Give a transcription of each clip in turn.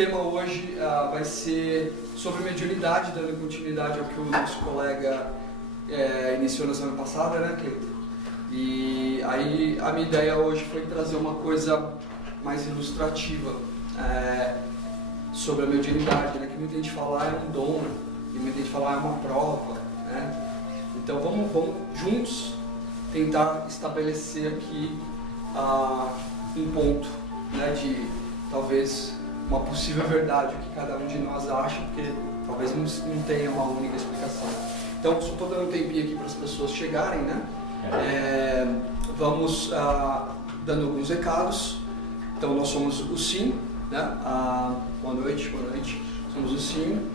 tema hoje vai ser sobre mediunidade, dando continuidade ao que o nosso colega iniciou na semana passada, né, Cleiton? E aí a minha ideia hoje foi trazer uma coisa mais ilustrativa sobre a mediunidade, né? Que muita gente fala é um dom, né? E muita gente fala é uma prova, né? Então vamos juntos tentar estabelecer aqui um ponto, né, de talvez uma possível verdade, o que cada um de nós acha, porque talvez não tenha uma única explicação. Então, só estou dando um tempinho aqui para as pessoas chegarem, né? Vamos dando alguns recados. Então, nós somos o SIM, né? Boa noite. Somos o SIM,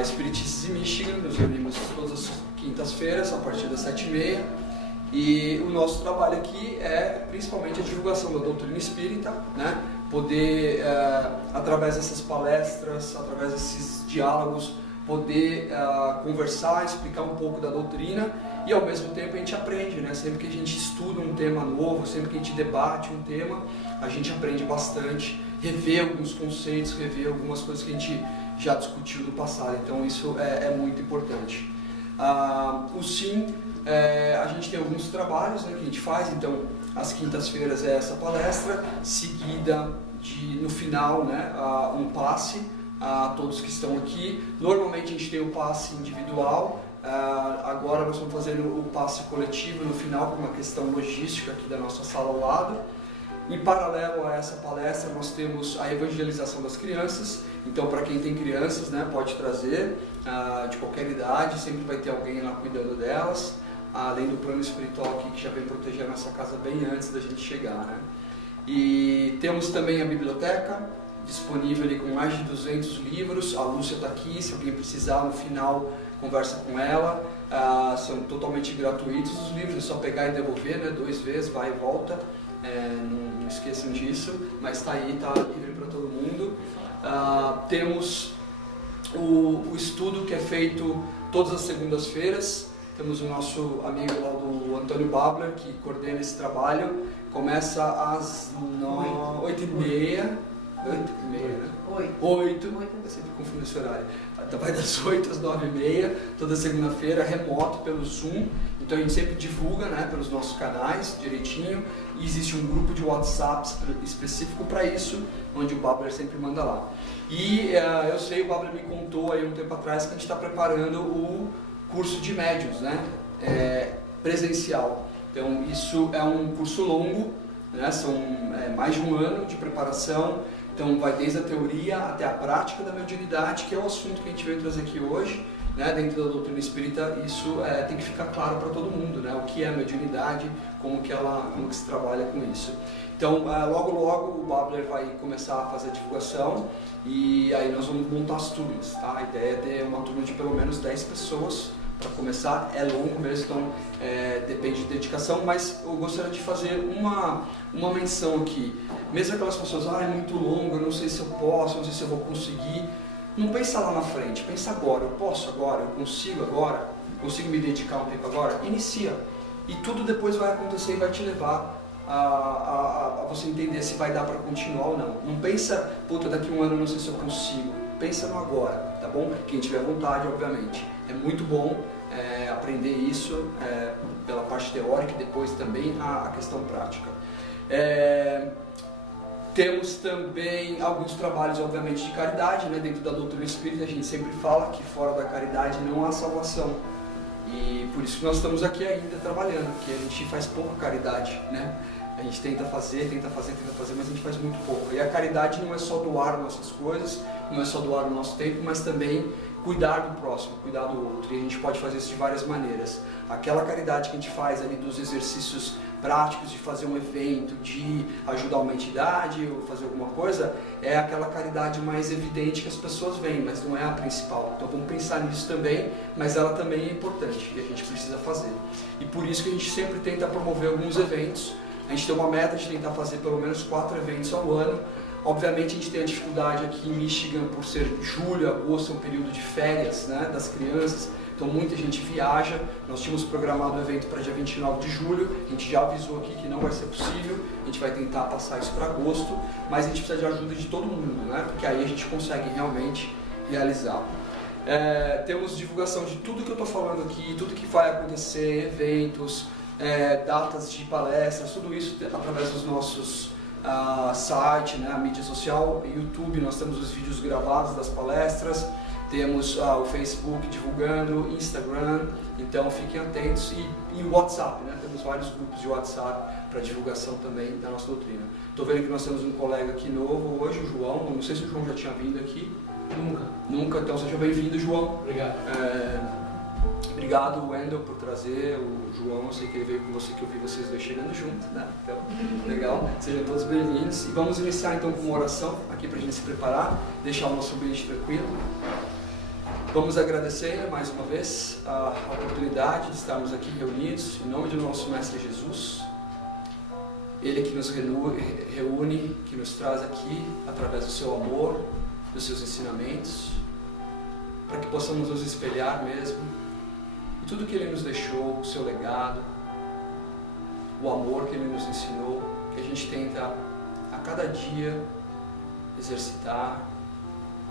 Espiritistas em Michigan. Nos reunimos todas as quintas-feiras, a partir das 7h30. E o nosso trabalho aqui é principalmente a divulgação da doutrina espírita, né? Poder, através dessas palestras, através desses diálogos, poder conversar, explicar um pouco da doutrina e ao mesmo tempo a gente aprende, né? Sempre que a gente estuda um tema novo, sempre que a gente debate um tema, a gente aprende bastante, rever alguns conceitos, rever algumas coisas que a gente já discutiu no passado, então isso é muito importante. O SIM, a gente tem alguns trabalhos, né, que a gente faz, então às quintas-feiras é essa palestra, seguida no final, né, um passe a todos que estão aqui. Normalmente a gente tem o passe individual, agora nós estamos fazendo o passe coletivo no final por uma questão logística aqui da nossa sala ao lado. Em paralelo a essa palestra nós temos a evangelização das crianças, então para quem tem crianças, né, pode trazer de qualquer idade, sempre vai ter alguém lá cuidando delas, além do plano espiritual aqui que já vem proteger a nossa casa bem antes da gente chegar, né? E temos também a biblioteca disponível ali com mais de 200 livros, a Lúcia está aqui, se alguém precisar no final conversa com ela, são totalmente gratuitos os livros, é só pegar e devolver, né, 2 vezes, vai e volta, não esqueçam disso, mas está aí, está livre para todo mundo. Temos o estudo que é feito todas as segundas-feiras, temos o nosso amigo lá do Antônio Babler, que coordena esse trabalho, começa às 8h30, né? 8, eu sempre confundo esse horário. Então vai das 8 às 9h30, toda segunda-feira, remoto pelo Zoom. Então a gente sempre divulga, né, pelos nossos canais direitinho. E existe um grupo de WhatsApp específico para isso, onde o Babler sempre manda lá. E eu sei, o Babler me contou aí um tempo atrás que a gente está preparando o curso de médiuns, né, presencial. Então isso é um curso longo, né, são mais de um ano de preparação. Então vai desde a teoria até a prática da mediunidade, que é o assunto que a gente veio trazer aqui hoje, né? Dentro da doutrina espírita isso tem que ficar claro para todo mundo, né? O que é a mediunidade, como que se trabalha com isso. Então logo o Babler vai começar a fazer a divulgação e aí nós vamos montar as turmas, tá? A ideia é ter uma turma de pelo menos 10 pessoas para começar, é longo mesmo, então depende de dedicação, mas eu gostaria de fazer uma menção aqui. Mesmo aquelas pessoas, é muito longo, eu não sei se eu posso, não sei se eu vou conseguir, não pensa lá na frente, pensa agora, eu posso agora, eu consigo me dedicar um tempo agora, inicia. E tudo depois vai acontecer e vai te levar a você entender se vai dar para continuar ou não. Não pensa, daqui a um ano eu não sei se eu consigo, pensa no agora, tá bom? Quem tiver vontade, obviamente. É muito bom aprender isso pela parte teórica e depois também a questão prática. Temos também alguns trabalhos, obviamente, de caridade, né? Dentro da doutrina espírita a gente sempre fala que fora da caridade não há salvação. E por isso que nós estamos aqui ainda trabalhando, porque a gente faz pouca caridade, né? A gente tenta fazer, mas a gente faz muito pouco. E a caridade não é só doar nossas coisas, não é só doar o nosso tempo, mas também cuidar do próximo, cuidar do outro. E a gente pode fazer isso de várias maneiras. Aquela caridade que a gente faz ali dos exercícios práticos de fazer um evento, de ajudar uma entidade ou fazer alguma coisa, é aquela caridade mais evidente que as pessoas veem, mas não é a principal. Então vamos pensar nisso também, mas ela também é importante e a gente precisa fazer. E por isso que a gente sempre tenta promover alguns eventos. A gente tem uma meta de tentar fazer pelo menos 4 eventos ao ano. Obviamente a gente tem a dificuldade aqui em Michigan por ser julho, agosto, é um período de férias, né, das crianças. Então muita gente viaja, nós tínhamos programado o evento para dia 29 de julho, a gente já avisou aqui que não vai ser possível, a gente vai tentar passar isso para agosto, mas a gente precisa de ajuda de todo mundo, né? Porque aí a gente consegue realmente realizar. Temos divulgação de tudo que eu estou falando aqui, tudo que vai acontecer, eventos, datas de palestras, tudo isso através dos nossos site, né, a mídia social, YouTube, nós temos os vídeos gravados das palestras, temos o Facebook divulgando, Instagram, então fiquem atentos, e o WhatsApp, né? Temos vários grupos de WhatsApp para divulgação também da nossa doutrina. Estou vendo que nós temos um colega aqui novo hoje, o João, não sei se o João já tinha vindo aqui. Nunca, então seja bem-vindo, João. Obrigado. Obrigado, Wendel, por trazer o João, eu sei que ele veio com você, que eu vi vocês dois chegando juntos, né? Então, legal, sejam todos bem-vindos. E vamos iniciar então com uma oração aqui para a gente se preparar, deixar o nosso ambiente tranquilo. Vamos agradecer mais uma vez a oportunidade de estarmos aqui reunidos em nome do nosso Mestre Jesus. Ele que nos reúne, que nos traz aqui através do seu amor, dos seus ensinamentos, para que possamos nos espelhar mesmo em tudo que Ele nos deixou, o seu legado, o amor que Ele nos ensinou, que a gente tenta a cada dia exercitar,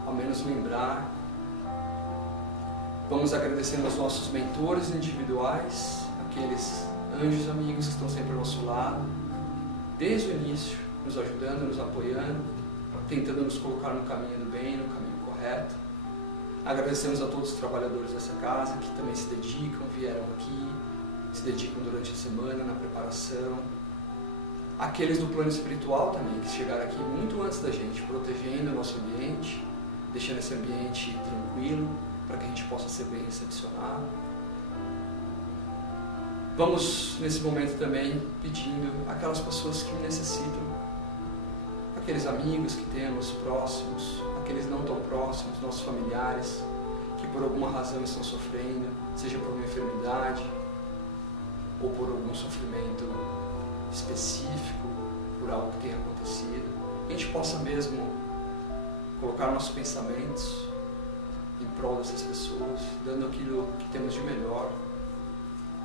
ao menos lembrar. Vamos agradecendo aos nossos mentores individuais, aqueles anjos amigos que estão sempre ao nosso lado, desde o início, nos ajudando, nos apoiando, tentando nos colocar no caminho do bem, no caminho correto. Agradecemos a todos os trabalhadores dessa casa que também se dedicam, vieram aqui, se dedicam durante a semana na preparação. Aqueles do plano espiritual também, que chegaram aqui muito antes da gente, protegendo o nosso ambiente, deixando esse ambiente tranquilo, para que a gente possa ser bem recepcionado. Vamos, nesse momento também, pedindo aquelas pessoas que necessitam, aqueles amigos que temos próximos, aqueles não tão próximos, nossos familiares, que por alguma razão estão sofrendo, seja por uma enfermidade, ou por algum sofrimento específico, por algo que tenha acontecido. Que a gente possa mesmo colocar nossos pensamentos em prol dessas pessoas, dando aquilo que temos de melhor,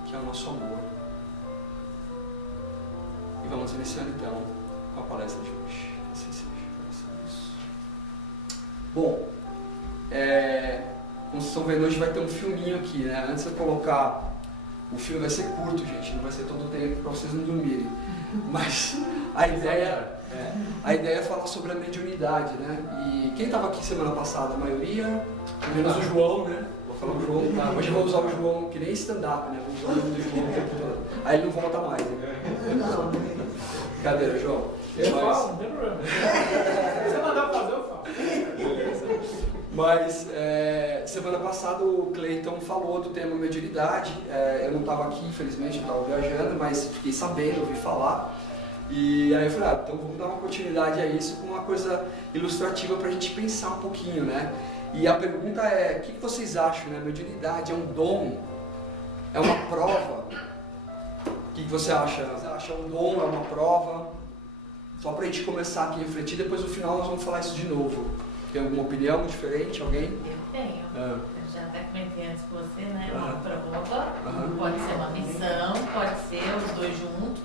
que é o nosso amor. E vamos iniciando então com a palestra de hoje. Assim seja. Bom, como vocês estão vendo, hoje vai ter um filminho aqui, né? Antes de eu colocar, o filme vai ser curto, gente, não vai ser todo o tempo para vocês não dormirem. Mas a ideia é falar sobre a mediunidade, né? E quem estava aqui semana passada, a maioria, menos o João, né? Vou falar o João. Hoje eu vou usar o João, que nem stand-up, né? Vou usar o nome do João o tempo todo. Aí ele não volta mais, né? Brincadeira, João. Eu falo, não tem problema. Se você mandar fazer, eu falo. Mas semana passada o Cleiton falou do tema mediunidade. Eu não estava aqui, infelizmente, eu estava viajando, mas fiquei sabendo, ouvi falar. E aí eu falei, então vamos dar uma continuidade a isso com uma coisa ilustrativa para a gente pensar um pouquinho, né? E a pergunta é, o que vocês acham, né? Mediunidade é um dom? É uma prova? O que você acha? Você acha um dom, é uma prova? Só para a gente começar aqui a refletir, depois no final nós vamos falar isso de novo. Tem alguma opinião diferente? Alguém? Eu tenho. Eu já até comentei antes com você, né? Uma prova, pode ser uma missão, pode ser os dois juntos.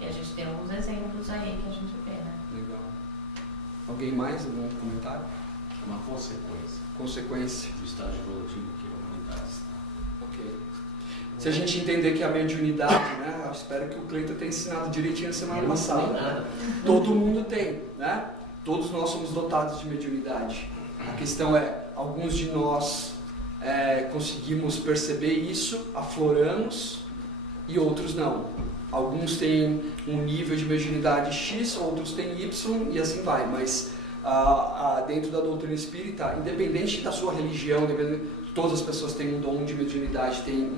E a gente tem alguns exemplos aí que a gente vê, né? Legal. Alguém mais? Algum comentário? Uma consequência. Consequência. Do estágio evolutivo que a humanidade está. Ok. Se a gente entender que a mediunidade, né? Eu espero que o Cleiton tenha ensinado direitinho na semana passada. Né? Todo mundo tem, né? Todos nós somos dotados de mediunidade. A questão é, alguns de nós conseguimos perceber isso, afloramos, e outros não. Alguns têm um nível de mediunidade X, outros têm Y, e assim vai. Mas dentro da doutrina espírita, independente da sua religião, todas as pessoas têm um dom de mediunidade, têm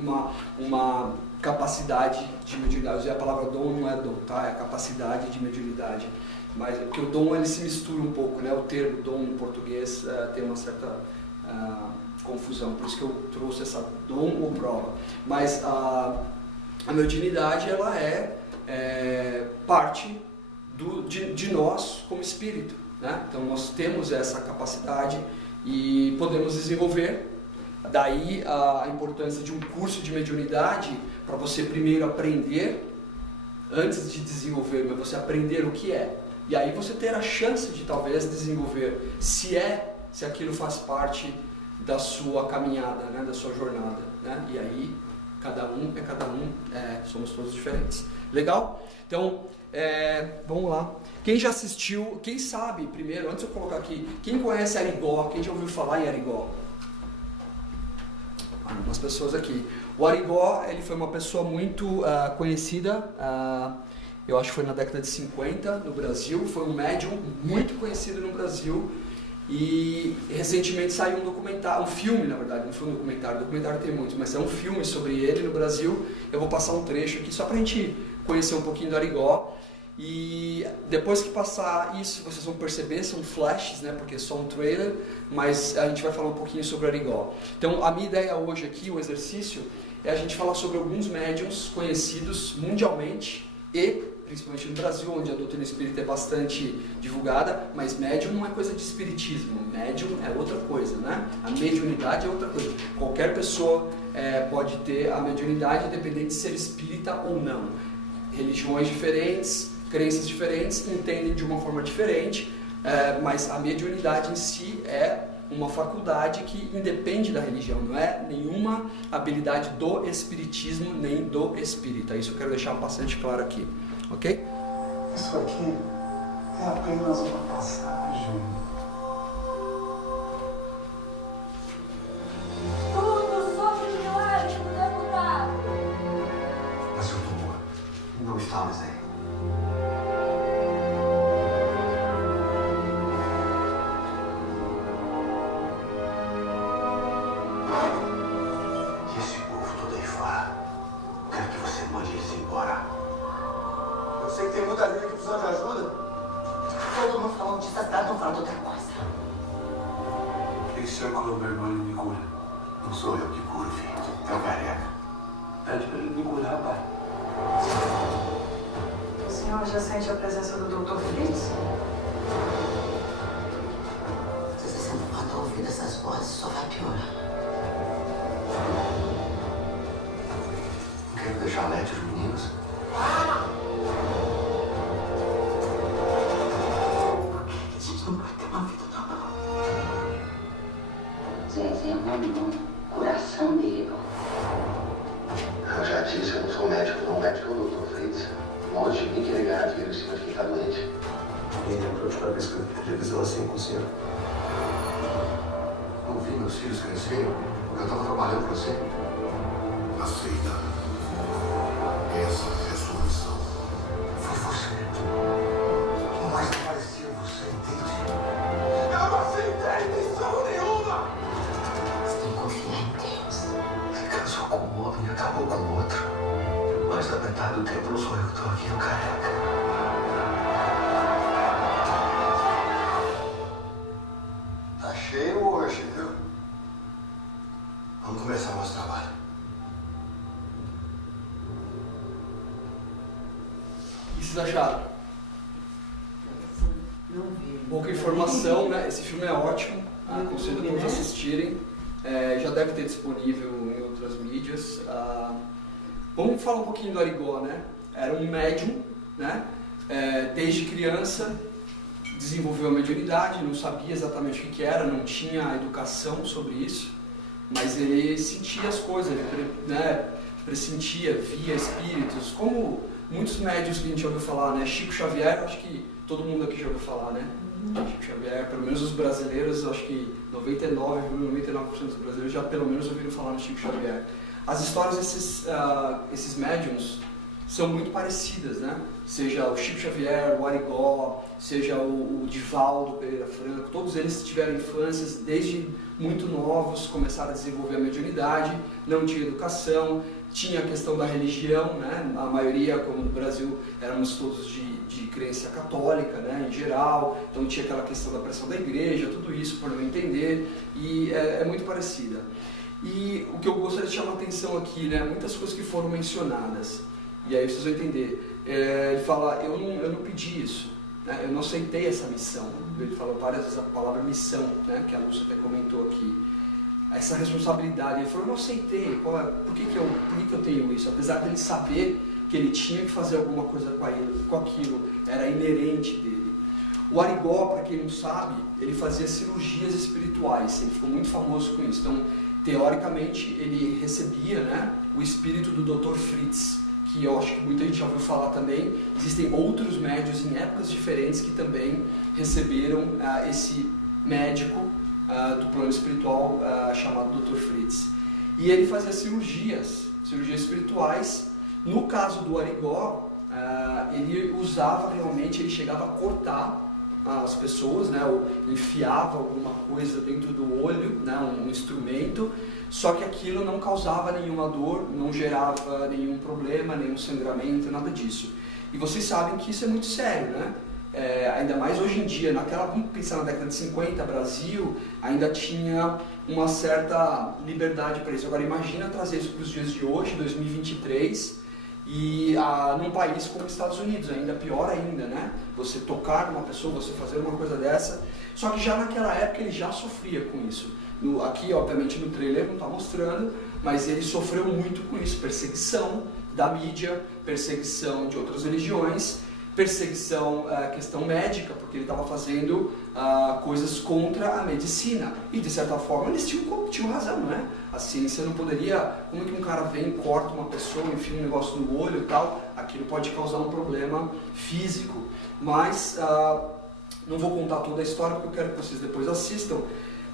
uma capacidade de mediunidade. E a palavra dom não é dom, tá? É a capacidade de mediunidade. Mas porque o dom ele se mistura um pouco, né? O termo dom em português tem uma certa confusão, por isso que eu trouxe essa dom ou prova. Mas a mediunidade ela é parte de nós como espírito, né? Então nós temos essa capacidade e podemos desenvolver Daí a importância de um curso de mediunidade para você primeiro aprender, antes de desenvolver, mas você aprender o que é. E aí você ter a chance de talvez desenvolver se aquilo faz parte da sua caminhada, né, da sua jornada, né? E aí cada um, somos todos diferentes. Legal? Então, vamos lá. Quem já assistiu, quem sabe, primeiro, antes de eu colocar aqui, quem conhece Arigó, quem já ouviu falar em Arigó? Algumas pessoas aqui. O Arigó, ele foi uma pessoa muito conhecida, eu acho que foi na década de 50 no Brasil, foi um médium muito conhecido no Brasil e recentemente saiu um documentário, um filme na verdade, não foi um documentário tem muitos, mas é um filme sobre ele no Brasil. Eu vou passar um trecho aqui só pra gente conhecer um pouquinho do Arigó. E depois que passar isso, vocês vão perceber, são flashes, né, porque é só um trailer, mas a gente vai falar um pouquinho sobre o Arigó. Então, a minha ideia hoje aqui, o exercício, é a gente falar sobre alguns médiums conhecidos mundialmente e principalmente no Brasil, onde a doutrina espírita é bastante divulgada, mas médium não é coisa de espiritismo, médium é outra coisa, né? A mediunidade é outra coisa. Qualquer pessoa pode ter a mediunidade, independente de ser espírita ou não. Religiões diferentes, crenças diferentes, entendem de uma forma diferente, mas a mediunidade em si é uma faculdade que independe da religião, não é nenhuma habilidade do espiritismo nem do espírita. Isso eu quero deixar bastante claro aqui, ok? Isso aqui é apenas uma passagem. Tudo sobre o milagre do deputado. Mas o tumor não está mais aí. E esse povo todo aí fora, quero que você mande eles embora. Eu sei que tem muita gente que precisa de ajuda. Todo mundo falando disso, as caras estão falando outra coisa. Esse é quando meu irmão me cura. Não sou eu que curo, filho. É o careca. Pede pra ele me curar, pai. O senhor já sente a presença do Dr. Fritz? Se você não pode ouvir essas vozes, só vai piorar. Não quero deixar alerta os meninos. Por que a gente não pode ter uma vida normal? Zezé é um homem bom. Coração dele é bom. Eu já disse, eu não sou médico, não. O médico é o Dr. Fritz. Longe de mim querer ganhar dinheiro em cima de quem está doente. Quem lembrou de uma vez que eu pedi visão assim com o senhor? Não vi meus filhos crescerem porque eu estava trabalhando para você. Aceita. Essa é a sua missão. Foi você. Mas não parecia você, entende? Eu não aceitei missão nenhuma! Você tem que confiar em Deus. Você casou com um homem e acabou com o outro. Mais da metade do tempo não sou eu que estou aqui, é o careca. Tá cheio hoje, viu? Vamos começar o nosso trabalho. O que vocês acharam? Não vi. Pouca informação, né? Esse filme é ótimo, aconselho a todos assistirem. Já deve ter disponível em outras mídias. Vamos falar um pouquinho do Arigó, né? Era um médium, né? Desde criança desenvolveu a mediunidade, não sabia exatamente o que era, não tinha educação sobre isso, mas ele sentia as coisas, ele, né, pressentia, via espíritos, como muitos médiuns que a gente ouviu falar, né? Chico Xavier, acho que todo mundo aqui já ouviu falar, né? Chico Xavier, pelo menos os brasileiros, acho que 99,99% dos brasileiros já pelo menos ouviram falar no Chico Xavier. As histórias desses médiums são muito parecidas, né? Seja o Chico Xavier, o Arigó, seja o Divaldo Pereira Franco, todos eles tiveram infâncias desde muito novos, começaram a desenvolver a mediunidade, não tinha educação, tinha a questão da religião, né? A maioria, como no Brasil, éramos todos de crença católica, né? Em geral, então tinha aquela questão da pressão da igreja, tudo isso por não entender, e é muito parecida. E o que eu gostaria de chamar a atenção aqui, né? Muitas coisas que foram mencionadas, e aí vocês vão entender. Ele fala, eu não pedi isso, né? Eu não aceitei essa missão. Ele fala várias vezes a palavra missão, né? Que a Lúcia até comentou aqui. essa responsabilidade. Ele falou, eu não aceitei, por que eu tenho isso? Apesar dele saber que ele tinha que fazer alguma coisa com aquilo, era inerente dele. O Arigó, para quem não sabe, ele fazia cirurgias espirituais, ele ficou muito famoso com isso. Então, teoricamente, ele recebia, né, o espírito do Dr. Fritz, que eu acho que muita gente já ouviu falar também. Existem outros médiuns em épocas diferentes que também receberam esse médico do plano espiritual chamado Dr. Fritz. E ele fazia cirurgias espirituais. No caso do Arigó, ele usava realmente, ele chegava a cortar as pessoas, né, ou enfiava alguma coisa dentro do olho, né, um instrumento, só que aquilo não causava nenhuma dor, não gerava nenhum problema, nenhum sangramento, nada disso. E vocês sabem que isso é muito sério, né? Ainda mais hoje em dia, vamos pensar na década de 50, Brasil ainda tinha uma certa liberdade para isso. Agora imagina trazer isso para os dias de hoje, 2023, e num país como os Estados Unidos, ainda pior ainda, né? Você tocar numa pessoa, você fazer uma coisa dessa. Só que já naquela época ele já sofria com isso. Aqui, obviamente, no trailer não está mostrando, mas ele sofreu muito com isso. Perseguição da mídia, perseguição de outras religiões, perseguição, questão médica, porque ele estava fazendo coisas contra a medicina. E, de certa forma, eles tinham razão, né? A ciência não poderia... Como que um cara vem, corta uma pessoa, enfia um negócio no olho e tal, aquilo pode causar um problema físico. Mas, não vou contar toda a história, porque eu quero que vocês depois assistam,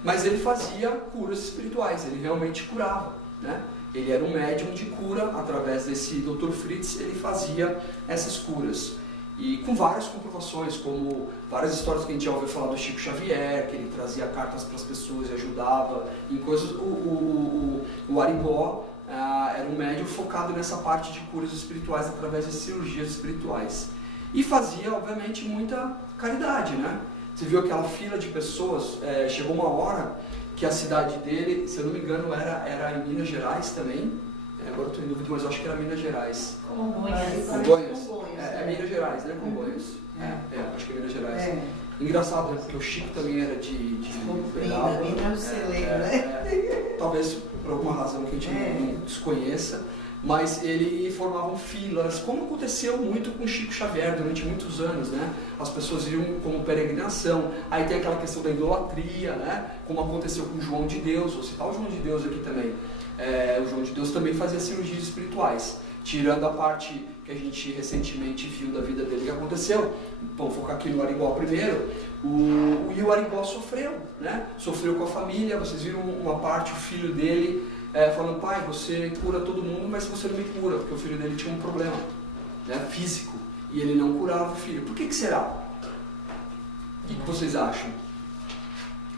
mas ele fazia curas espirituais, ele realmente curava, né? Ele era um médium de cura, através desse Dr. Fritz, ele fazia essas curas. E com várias comprovações, como várias histórias que a gente já ouviu falar do Chico Xavier, que ele trazia cartas para as pessoas e ajudava em coisas. O Arigó era um médium focado nessa parte de curas espirituais através de cirurgias espirituais. E fazia, obviamente, muita caridade, né? Você viu aquela fila de pessoas, chegou uma hora que a cidade dele, se eu não me engano, era em Minas Gerais também. Agora estou em dúvida, mas eu acho que era Minas Gerais. Congonhas? É Minas Gerais, né? Congonhas? Acho que é Minas Gerais. Engraçado, né? Porque o Chico também era de Uberaba. Talvez por alguma razão que a gente não desconheça, mas ele formavam filas, como aconteceu muito com Chico Xavier durante muitos anos, né? As pessoas iam como peregrinação. Aí tem aquela questão da idolatria, né? Como aconteceu com João de Deus. Vou citar o João de Deus aqui também. O João de Deus também fazia cirurgias espirituais, tirando a parte que a gente recentemente viu da vida dele que aconteceu. Vamos focar aqui no Arigó primeiro. E o Arigó sofreu, né? Sofreu com a família. Vocês viram uma parte, o filho dele falando, pai, você cura todo mundo, mas você não me cura, porque o filho dele tinha um problema, né, físico, e ele não curava o filho. Por que será? O que vocês acham?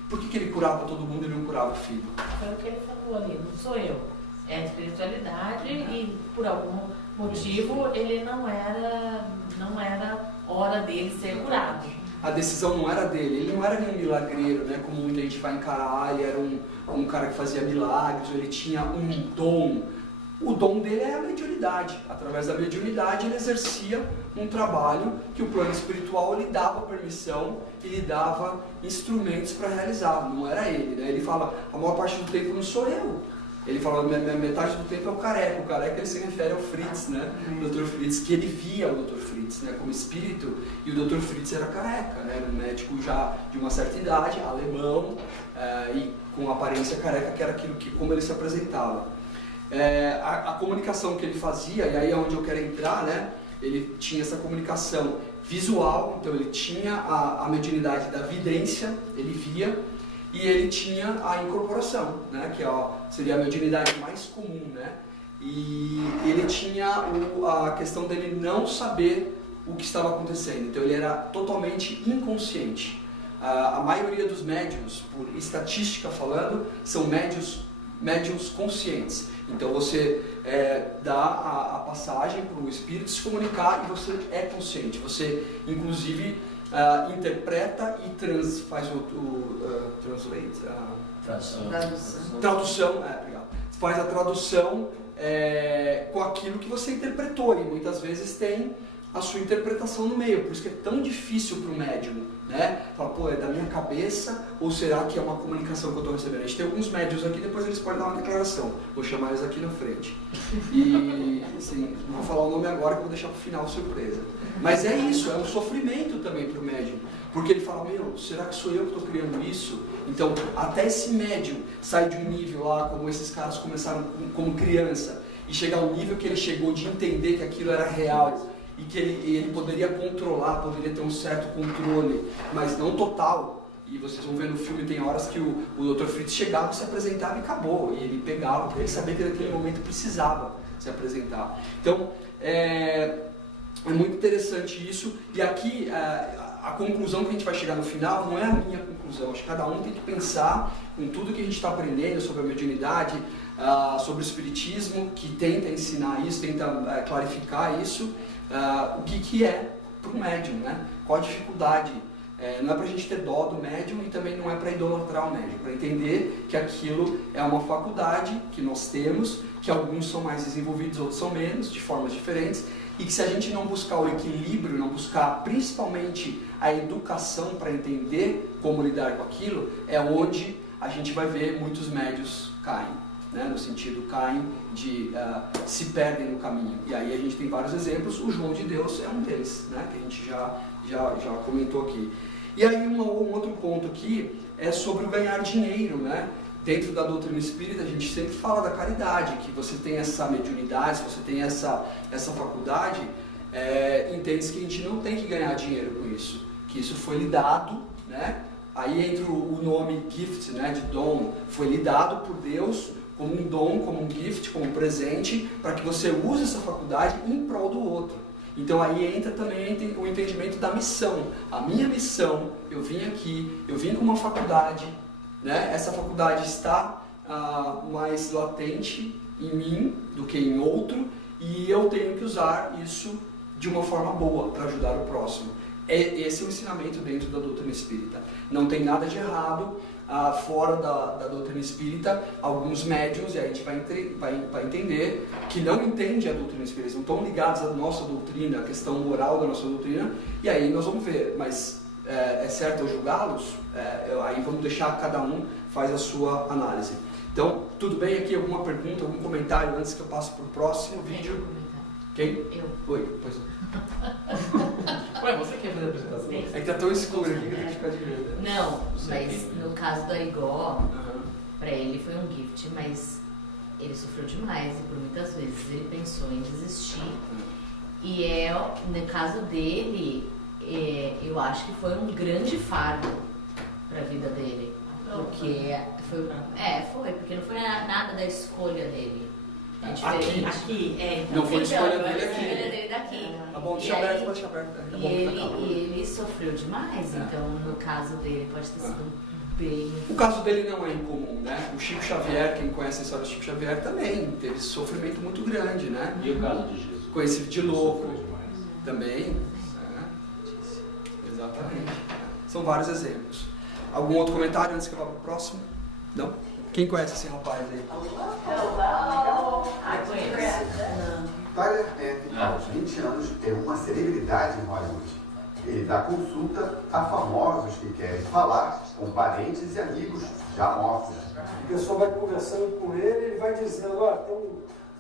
Por que ele curava todo mundo e não curava o filho? Foi o que ele falou ali, não sou eu. É a espiritualidade e por algum motivo ele não era hora dele ser curado. A decisão não era dele, ele não era nenhum milagreiro, né? Como muita gente vai encarar, ele era um cara que fazia milagres, ele tinha um dom. O dom dele é a mediunidade. Através da mediunidade ele exercia um trabalho que o plano espiritual lhe dava permissão e lhe dava instrumentos para realizar. Não era ele, né? Ele fala, a maior parte do tempo não sou eu. Ele fala, metade do tempo é o careca. O careca ele se refere ao Fritz, né? O Dr. Fritz, que ele via o Dr. Fritz, né, como espírito, e o Dr. Fritz era careca, né? Era um médico já de uma certa idade, alemão, e com aparência careca, que era aquilo que, como ele se apresentava. A comunicação que ele fazia, e aí é onde eu quero entrar, né? Ele tinha essa comunicação visual, então ele tinha a mediunidade da vidência, ele via, e ele tinha a incorporação, né? Que seria a mediunidade mais comum, né? E ele tinha a questão dele não saber o que estava acontecendo, então ele era totalmente inconsciente. A maioria dos médiuns, por estatística falando, são médiuns conscientes. Então você dá a passagem para o espírito se comunicar e você é consciente. Você, inclusive, interpreta e faz tradução. Obrigado. Faz a tradução com aquilo que você interpretou. E muitas vezes tem a sua interpretação no meio, por isso que é tão difícil para o médium, né? Fala, pô, é da minha cabeça ou será que é uma comunicação que eu estou recebendo? A gente tem alguns médiums aqui, depois eles podem dar uma declaração, vou chamar eles aqui na frente. E, assim, não vou falar o nome agora que eu vou deixar para o final surpresa. Mas é isso, é um sofrimento também para o médium, porque ele fala, meu, será que sou eu que estou criando isso? Então, até esse médium sai de um nível lá, como esses caras começaram como criança, e chegar ao nível que ele chegou de entender que aquilo era real, e que ele poderia controlar, poderia ter um certo controle, mas não total. E vocês vão ver no filme, tem horas que o Dr. Fritz chegava, se apresentava e acabou. E ele pegava, porque ele sabia que naquele momento precisava se apresentar. Então, é muito interessante isso. E aqui, a conclusão que a gente vai chegar no final não é a minha conclusão. Acho que cada um tem que pensar com tudo que a gente está aprendendo sobre a mediunidade, sobre o espiritismo, que tenta ensinar isso, tenta clarificar isso. O que é para o médium, né? Qual a dificuldade? Não é para a gente ter dó do médium e também não é para idolatrar o médium, para entender que aquilo é uma faculdade que nós temos, que alguns são mais desenvolvidos, outros são menos, de formas diferentes, e que se a gente não buscar o equilíbrio, não buscar principalmente a educação para entender como lidar com aquilo, é onde a gente vai ver muitos médiuns caem. Né, no sentido caem de se perdem no caminho. E aí a gente tem vários exemplos, o João de Deus é um deles, né, que a gente já comentou aqui. E aí um outro ponto aqui é sobre o ganhar dinheiro, né? Dentro da doutrina espírita a gente sempre fala da caridade, que você tem essa mediunidade, se você tem essa faculdade, entende-se que a gente não tem que ganhar dinheiro com isso, que isso foi lhe dado, né? Aí entra o nome gift, né, de dom, foi lhe dado por Deus como um dom, como um gift, como um presente, para que você use essa faculdade em prol do outro. Então aí entra também o entendimento da missão. A minha missão, eu vim aqui, eu vim com uma faculdade, né? Essa faculdade está mais latente em mim do que em outro, e eu tenho que usar isso de uma forma boa para ajudar o próximo. Esse é o ensinamento dentro da doutrina espírita. Não tem nada de errado. Fora da doutrina espírita, alguns médiuns, e aí a gente vai entender, que não entendem a doutrina espírita, não estão ligados à nossa doutrina, à questão moral da nossa doutrina, e aí nós vamos ver, mas é certo eu julgá-los? Aí vamos deixar cada um faz a sua análise. Então, tudo bem aqui? Alguma pergunta, algum comentário antes que eu passe para o próximo vídeo? Quem? Eu. Oi, pois Ué, você quer fazer a apresentação? é que tá tão escuro aqui que tem que ficar de verde. Não, mas no caso da Igó, pra ele foi um gift, mas ele sofreu demais e por muitas vezes ele pensou em desistir. E no caso dele, eu acho que foi um grande fardo pra vida dele. Porque porque não foi nada da escolha dele. É diferente. Aqui. Então, não foi escolha dele foi a aqui. escolha dele daqui. Tá bom, deixa aberto, pode deixar aberto. Tá bom, E ele sofreu demais, então no caso dele pode ter sido bem... O caso dele não é incomum, né? O Chico Xavier, quem conhece a história do Chico Xavier também teve sofrimento muito grande, né? E o caso de Jesus? Conhecido de louco Sofreu demais. também. Exatamente. São vários exemplos. Algum outro comentário antes que eu vá para o próximo? Não? Quem conhece esse rapaz aí? Tyler Perry, aos 20 anos, é uma celebridade em Hollywood. Ele dá consulta a famosos que querem falar com parentes e amigos já mortos. A pessoa vai conversando com ele e ele vai dizendo, ó, tem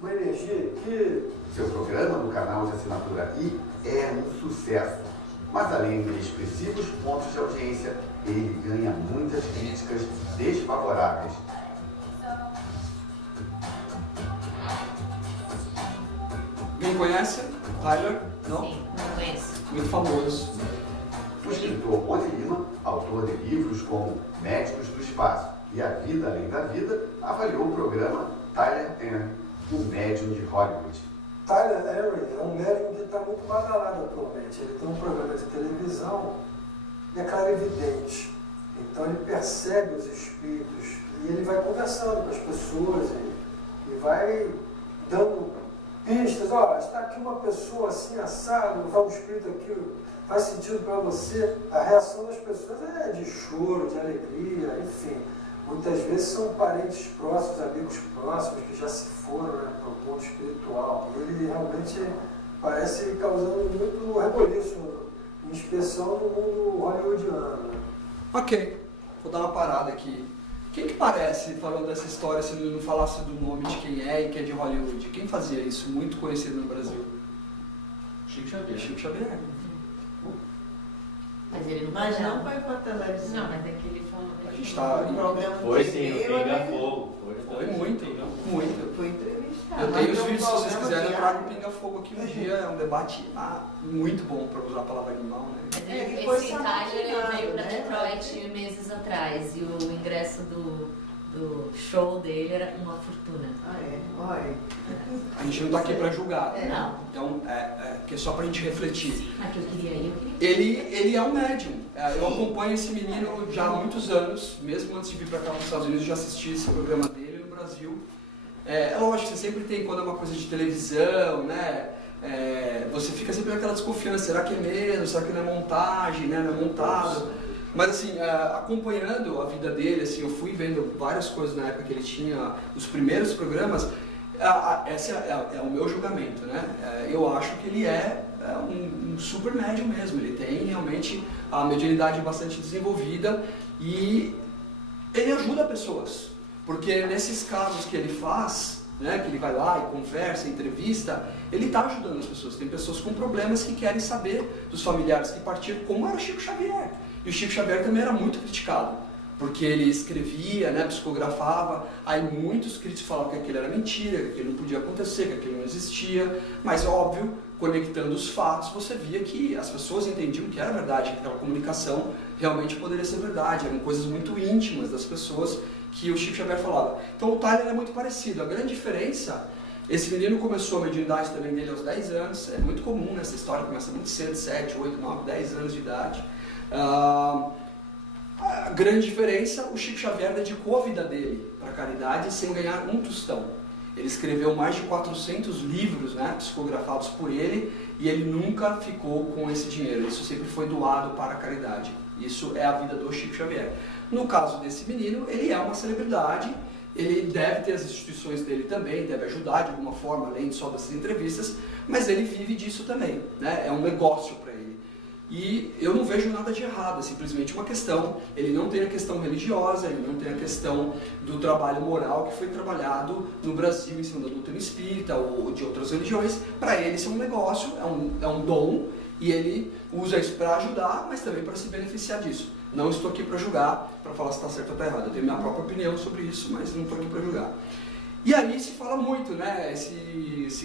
uma energia aqui. Seu programa no canal de assinatura I é um sucesso. Mas além de expressivos pontos de audiência, ele ganha muitas críticas desfavoráveis. Quem conhece? Tyler? Não? Sim, não conheço. Muito famoso. O escritor Rony Lima, autor de livros como Médicos do Espaço e A Vida Além da Vida, avaliou o programa Tyler Perry, o médium de Hollywood. Tyler Perry é um médium que está muito badalado atualmente. Ele tem um programa de televisão e é clarividente. Então ele percebe os espíritos e ele vai conversando com as pessoas e vai dando pistas. Ó, está aqui uma pessoa assim, assado, vai um espírito aqui, faz sentido para você. A reação das pessoas é de choro, de alegria, enfim. Muitas vezes são parentes próximos, amigos próximos que já se foram, né, para o mundo espiritual. E ele realmente parece causando muito reboliço, em especial no mundo hollywoodiano. Né? Ok, vou dar uma parada aqui. Quem que parece, falando dessa história, se não falasse do nome de quem é e que é de Hollywood? Quem fazia isso, muito conhecido no Brasil? Chico Xavier. Chico Xavier. Mas ele não Mas pagava. não foi pra televisão. Não, mas é que ele falou. A gente tá... O programa Foi de sim, TV, o Pinga né? Fogo. Foi muito. Fui entrevistada. Eu Mas tenho os foi um vídeos, se vocês programa quiserem, eu diário. trago Pinga Fogo aqui um dia. É um debate muito bom para usar a palavra animal, né? Mas Ele foi esse Tyler ele veio sabatinado, pra né? Detroit meses atrás e o ingresso do show dele era uma fortuna. Ah, é? Olha. A gente não tá aqui para julgar. Não. Então, que é só pra gente refletir. Mas que eu queria ir, eu queria. Ele é um médium. Eu acompanho esse menino já há muitos anos, mesmo antes de vir para cá nos Estados Unidos, eu já assisti esse programa dele no Brasil. É lógico, você sempre tem, quando é uma coisa de televisão, né? Você fica sempre naquela desconfiança, será que é mesmo? Será que não é montagem, né? Não é montado? Mas assim, acompanhando a vida dele, assim, eu fui vendo várias coisas na época que ele tinha os primeiros programas. Esse é o meu julgamento, né? Eu acho que ele é um super médium mesmo. Ele tem realmente a mediunidade bastante desenvolvida e ele ajuda pessoas. Porque nesses casos que ele faz, né, que ele vai lá e conversa, entrevista, ele está ajudando as pessoas. Tem pessoas com problemas que querem saber dos familiares que partiram, como era o Chico Xavier. E o Chico Xavier também era muito criticado, porque ele escrevia, né, psicografava, aí muitos críticos falavam que aquilo era mentira, que aquilo não podia acontecer, que aquilo não existia, mas óbvio, conectando os fatos, você via que as pessoas entendiam que era verdade, que aquela comunicação realmente poderia ser verdade, eram coisas muito íntimas das pessoas que o Chico Xavier falava. Então o Tyler é muito parecido, a grande diferença, esse menino começou a mediunidade também dele aos 10 anos, é muito comum, né, essa história começa muito cedo, 7, 8, 9, 10 anos de idade. A grande diferença, o Chico Xavier dedicou a vida dele para a caridade sem ganhar um tostão. Ele escreveu mais de 400 livros, né, psicografados por ele, e ele nunca ficou com esse dinheiro. Isso sempre foi doado para a caridade. Isso é a vida do Chico Xavier. No caso desse menino, ele é uma celebridade, ele deve ter as instituições dele também, deve ajudar de alguma forma, além só dessas entrevistas, mas ele vive disso também, né? É um negócio para ele. E eu não vejo nada de errado, é simplesmente uma questão, ele não tem a questão religiosa, ele não tem a questão do trabalho moral que foi trabalhado no Brasil em cima da doutrina espírita ou de outras religiões. Para ele isso é um negócio, é um dom, e ele usa isso para ajudar, mas também para se beneficiar disso. Não estou aqui para julgar, para falar se está certo ou está errado, eu tenho minha própria opinião sobre isso, mas não estou aqui para julgar. E aí se fala muito, né,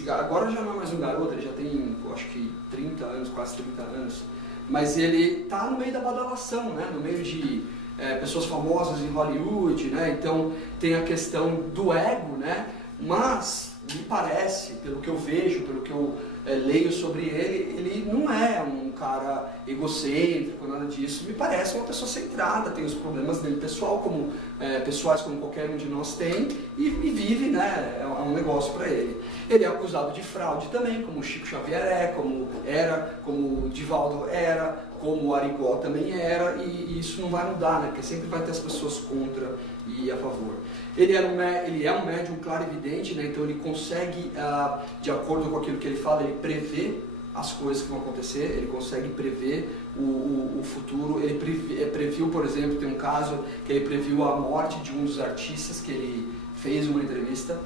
agora já não é mais um garoto, ele já tem, acho que 30 anos, quase 30 anos, mas ele está no meio da badalação, né? No meio de pessoas famosas em Hollywood, né? Então tem a questão do ego, né? Mas me parece, pelo que eu vejo, pelo que eu leio sobre ele, ele não é um cara egocêntrico, nada disso. Me parece uma pessoa centrada, tem os problemas dele pessoais como qualquer um de nós tem, e vive, né? É um negócio para ele. Ele é acusado de fraude também, como o Chico Xavier como o Divaldo era, como o Arigó também era, e isso não vai mudar, né? Porque sempre vai ter as pessoas contra e a favor. Ele é um médium clarividente, né? Então ele consegue, de acordo com aquilo que ele fala, ele prevê as coisas que vão acontecer, ele consegue prever o futuro. Ele previu, por exemplo, tem um caso que ele previu a morte de um dos artistas que ele fez uma entrevista,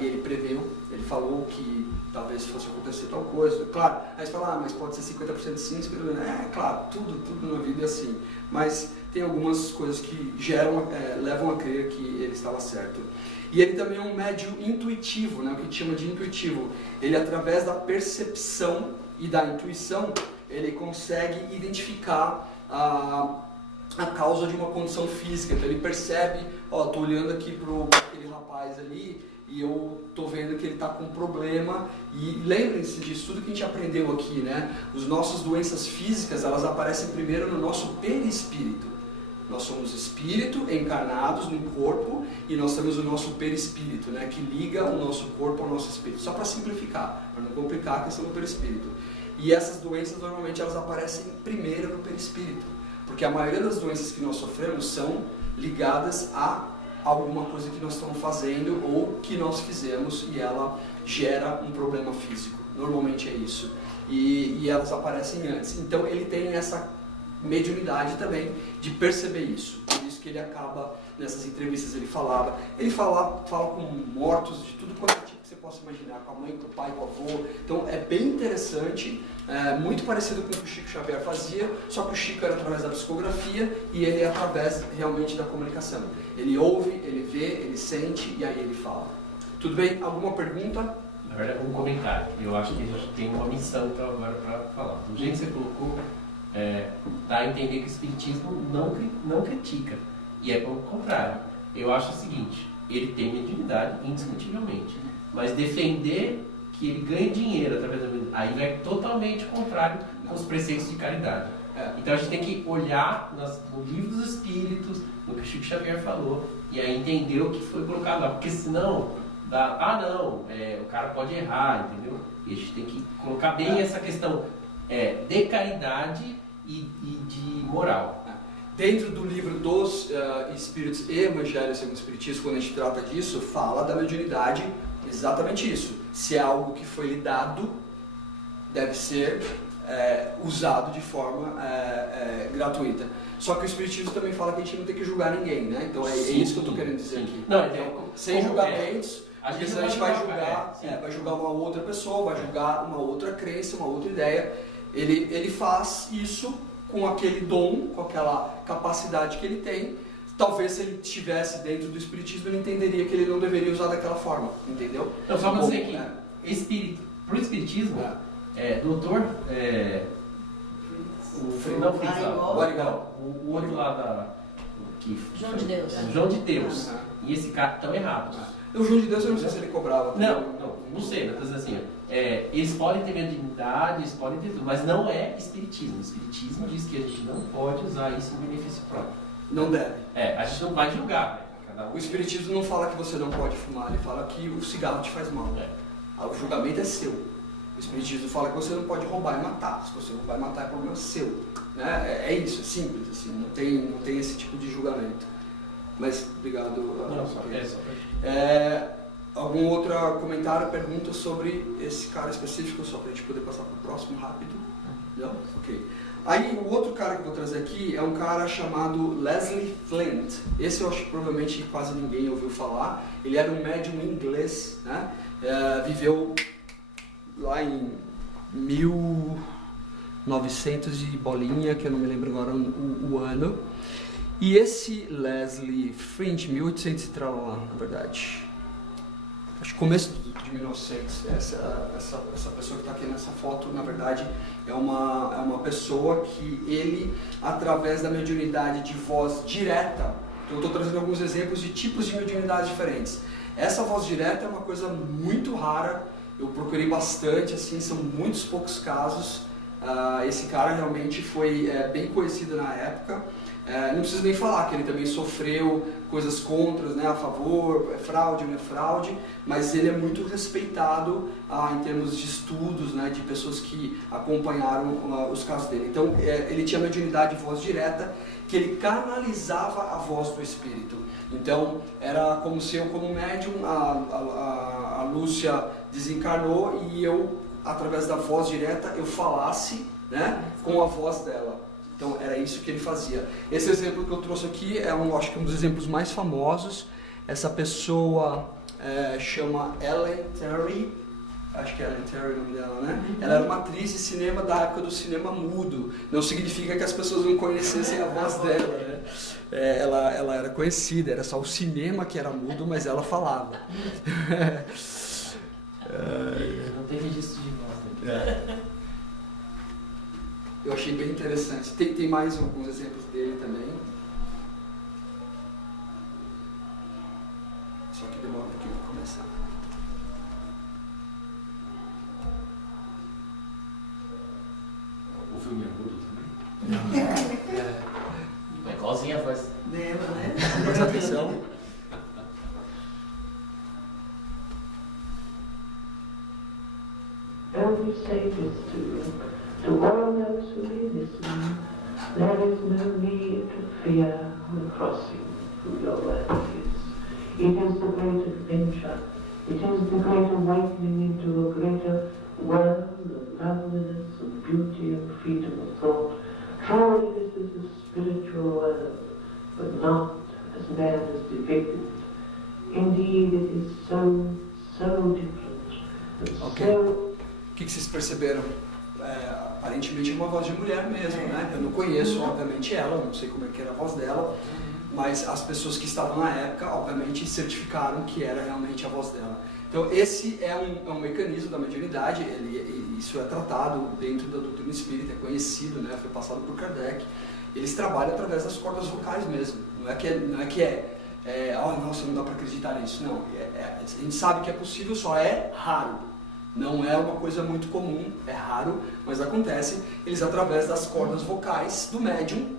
e ele previu, ele falou que talvez fosse acontecer tal coisa. Claro, aí você fala, mas pode ser 50% sim, 50%. Claro, tudo na vida é assim. Mas tem algumas coisas que levam a crer que ele estava certo. E ele também é um médium intuitivo, né, o que a gente chama de intuitivo. Ele, através da percepção e da intuição, ele consegue identificar a causa de uma condição física. Então ele percebe, estou olhando aqui para aquele rapaz ali, e eu estou vendo que ele está com um problema. E lembrem-se disso, tudo que a gente aprendeu aqui, né? As nossas doenças físicas, elas aparecem primeiro no nosso perispírito. Nós somos espírito encarnados no corpo, e nós temos o nosso perispírito, né? Que liga o nosso corpo ao nosso espírito. Só para simplificar, para não complicar a questão do perispírito. E essas doenças, normalmente, elas aparecem primeiro no perispírito. Porque a maioria das doenças que nós sofremos são ligadas a alguma coisa que nós estamos fazendo ou que nós fizemos, e ela gera um problema físico. Normalmente é isso. E elas aparecem antes. Então ele tem essa mediunidade também de perceber isso. Por isso que ele acaba, nessas entrevistas ele fala com mortos de tudo quanto é tipo que você possa imaginar, com a mãe, com o pai, com o avô. Então é bem interessante, muito parecido com o que o Chico Xavier fazia, só que o Chico era através da psicografia e ele é através realmente da comunicação. Ele ouve, ele vê, ele sente e aí ele fala. Tudo bem? Alguma pergunta? Na verdade, um comentário. Eu acho que a gente tem uma missão então, agora para falar. Do jeito que você colocou, dá a entender que o Espiritismo não critica. E é pelo contrário. Eu acho o seguinte, ele tem mediunidade, indiscutivelmente. Mas defender que ele ganhe dinheiro através da mediunidade, aí vai totalmente contrário com os preceitos de caridade. Então a gente tem que olhar no livro dos Espíritos, no que o Chico Xavier falou, e aí entender o que foi colocado lá. Porque senão, o cara pode errar, entendeu? E a gente tem que colocar bem essa questão de caridade e de moral. Dentro do livro dos Espíritos e Evangelho segundo o Espiritismo, quando a gente trata disso, fala da mediunidade exatamente isso. Se é algo que foi lhe dado, deve ser usado de forma gratuita. Só que o Espiritismo também fala que a gente não tem que julgar ninguém, né? Então é isso que eu estou querendo dizer aqui. Não, sem julgamentos, às vezes a gente vai julgar uma outra pessoa, vai julgar uma outra crença, uma outra ideia. Ele faz isso com aquele dom, com aquela capacidade que ele tem. Talvez se ele estivesse dentro do Espiritismo, ele entenderia que ele não deveria usar daquela forma, entendeu? Não, só para dizer que para o Espiritismo, doutor... o outro lá João de Deus. João de Deus. E esse cara estão errados. O João de Deus, eu não sei se ele cobrava. Não sei, mas assim, eles podem ter mediunidade, eles podem ter tudo, mas não é Espiritismo. O Espiritismo diz que a gente não pode usar isso em benefício próprio. Não deve. A gente não vai julgar. O Espiritismo não fala que você não pode fumar, ele fala que o cigarro te faz mal. O julgamento é seu. O Espiritismo fala que você não pode roubar e matar. Se você roubar e matar é problema seu. Né? É isso, é simples, assim, não tem esse tipo de julgamento. Mas, obrigado. Algum outro comentário, pergunta sobre esse cara específico, só para a gente poder passar para o próximo rápido? Não? Ok. Aí, o outro cara que eu vou trazer aqui é um cara chamado Leslie Flint. Esse eu acho que provavelmente quase ninguém ouviu falar. Ele era um médium inglês, né? Viveu lá em 1900 e bolinha, que eu não me lembro agora o ano. E esse Leslie Flint, 1800 e tal lá, na verdade. Acho que começo de 1900. Essa pessoa que está aqui nessa foto, na verdade, é uma pessoa que ele, através da mediunidade de voz direta, eu estou trazendo alguns exemplos de tipos de mediunidade diferentes. Essa voz direta é uma coisa muito rara, eu procurei bastante, assim, são muitos poucos casos. Esse cara realmente foi bem conhecido na época. Não preciso nem falar que ele também sofreu coisas contras, né, a favor, é fraude, não é fraude, mas ele é muito respeitado em termos de estudos, né, de pessoas que acompanharam os casos dele. Então, ele tinha mediunidade de voz direta, que ele canalizava a voz do espírito. Então, era como se eu, como médium, a Lúcia desencarnou e eu, através da voz direta, eu falasse, né, com a voz dela. Então era isso que ele fazia. Esse exemplo que eu trouxe aqui acho que um dos exemplos mais famosos. Essa pessoa chama Ellen Terry, acho que é Ellen Terry o nome dela, né? Ela era uma atriz de cinema da época do cinema mudo. Não significa que as pessoas não conhecessem a voz dela, né? Ela era conhecida, era só o cinema que era mudo, mas ela falava. Não tem registro de voz, né? Eu achei bem interessante. Tem mais alguns exemplos dele também. Só que demora um pouquinho para começar. O filme é mudo também? É igualzinho a voz. Lembra, né? Presta atenção. Every Savior's to all those who may listen, there is no need to fear the crossing through your work is. It is the great adventure. It is the great awakening into a greater Well, the loveliness and beauty and freedom of thought, truly this is a spiritual world, but not as man has depicted. Indeed, it is so different and Ok. O que vocês perceberam? Aparentemente é uma voz de mulher mesmo, né? Eu não conheço, obviamente, ela, não sei como é que era a voz dela, mas as pessoas que estavam na época, obviamente, certificaram que era realmente a voz dela. Então, esse é um mecanismo da mediunidade, isso é tratado dentro da doutrina espírita, é conhecido, né? Foi passado por Kardec. Eles trabalham através das cordas vocais mesmo, não é que nossa, não dá para acreditar nisso, não. A gente sabe que é possível, só é raro. Não é uma coisa muito comum, é raro, mas acontece. Eles, através das cordas vocais do médium,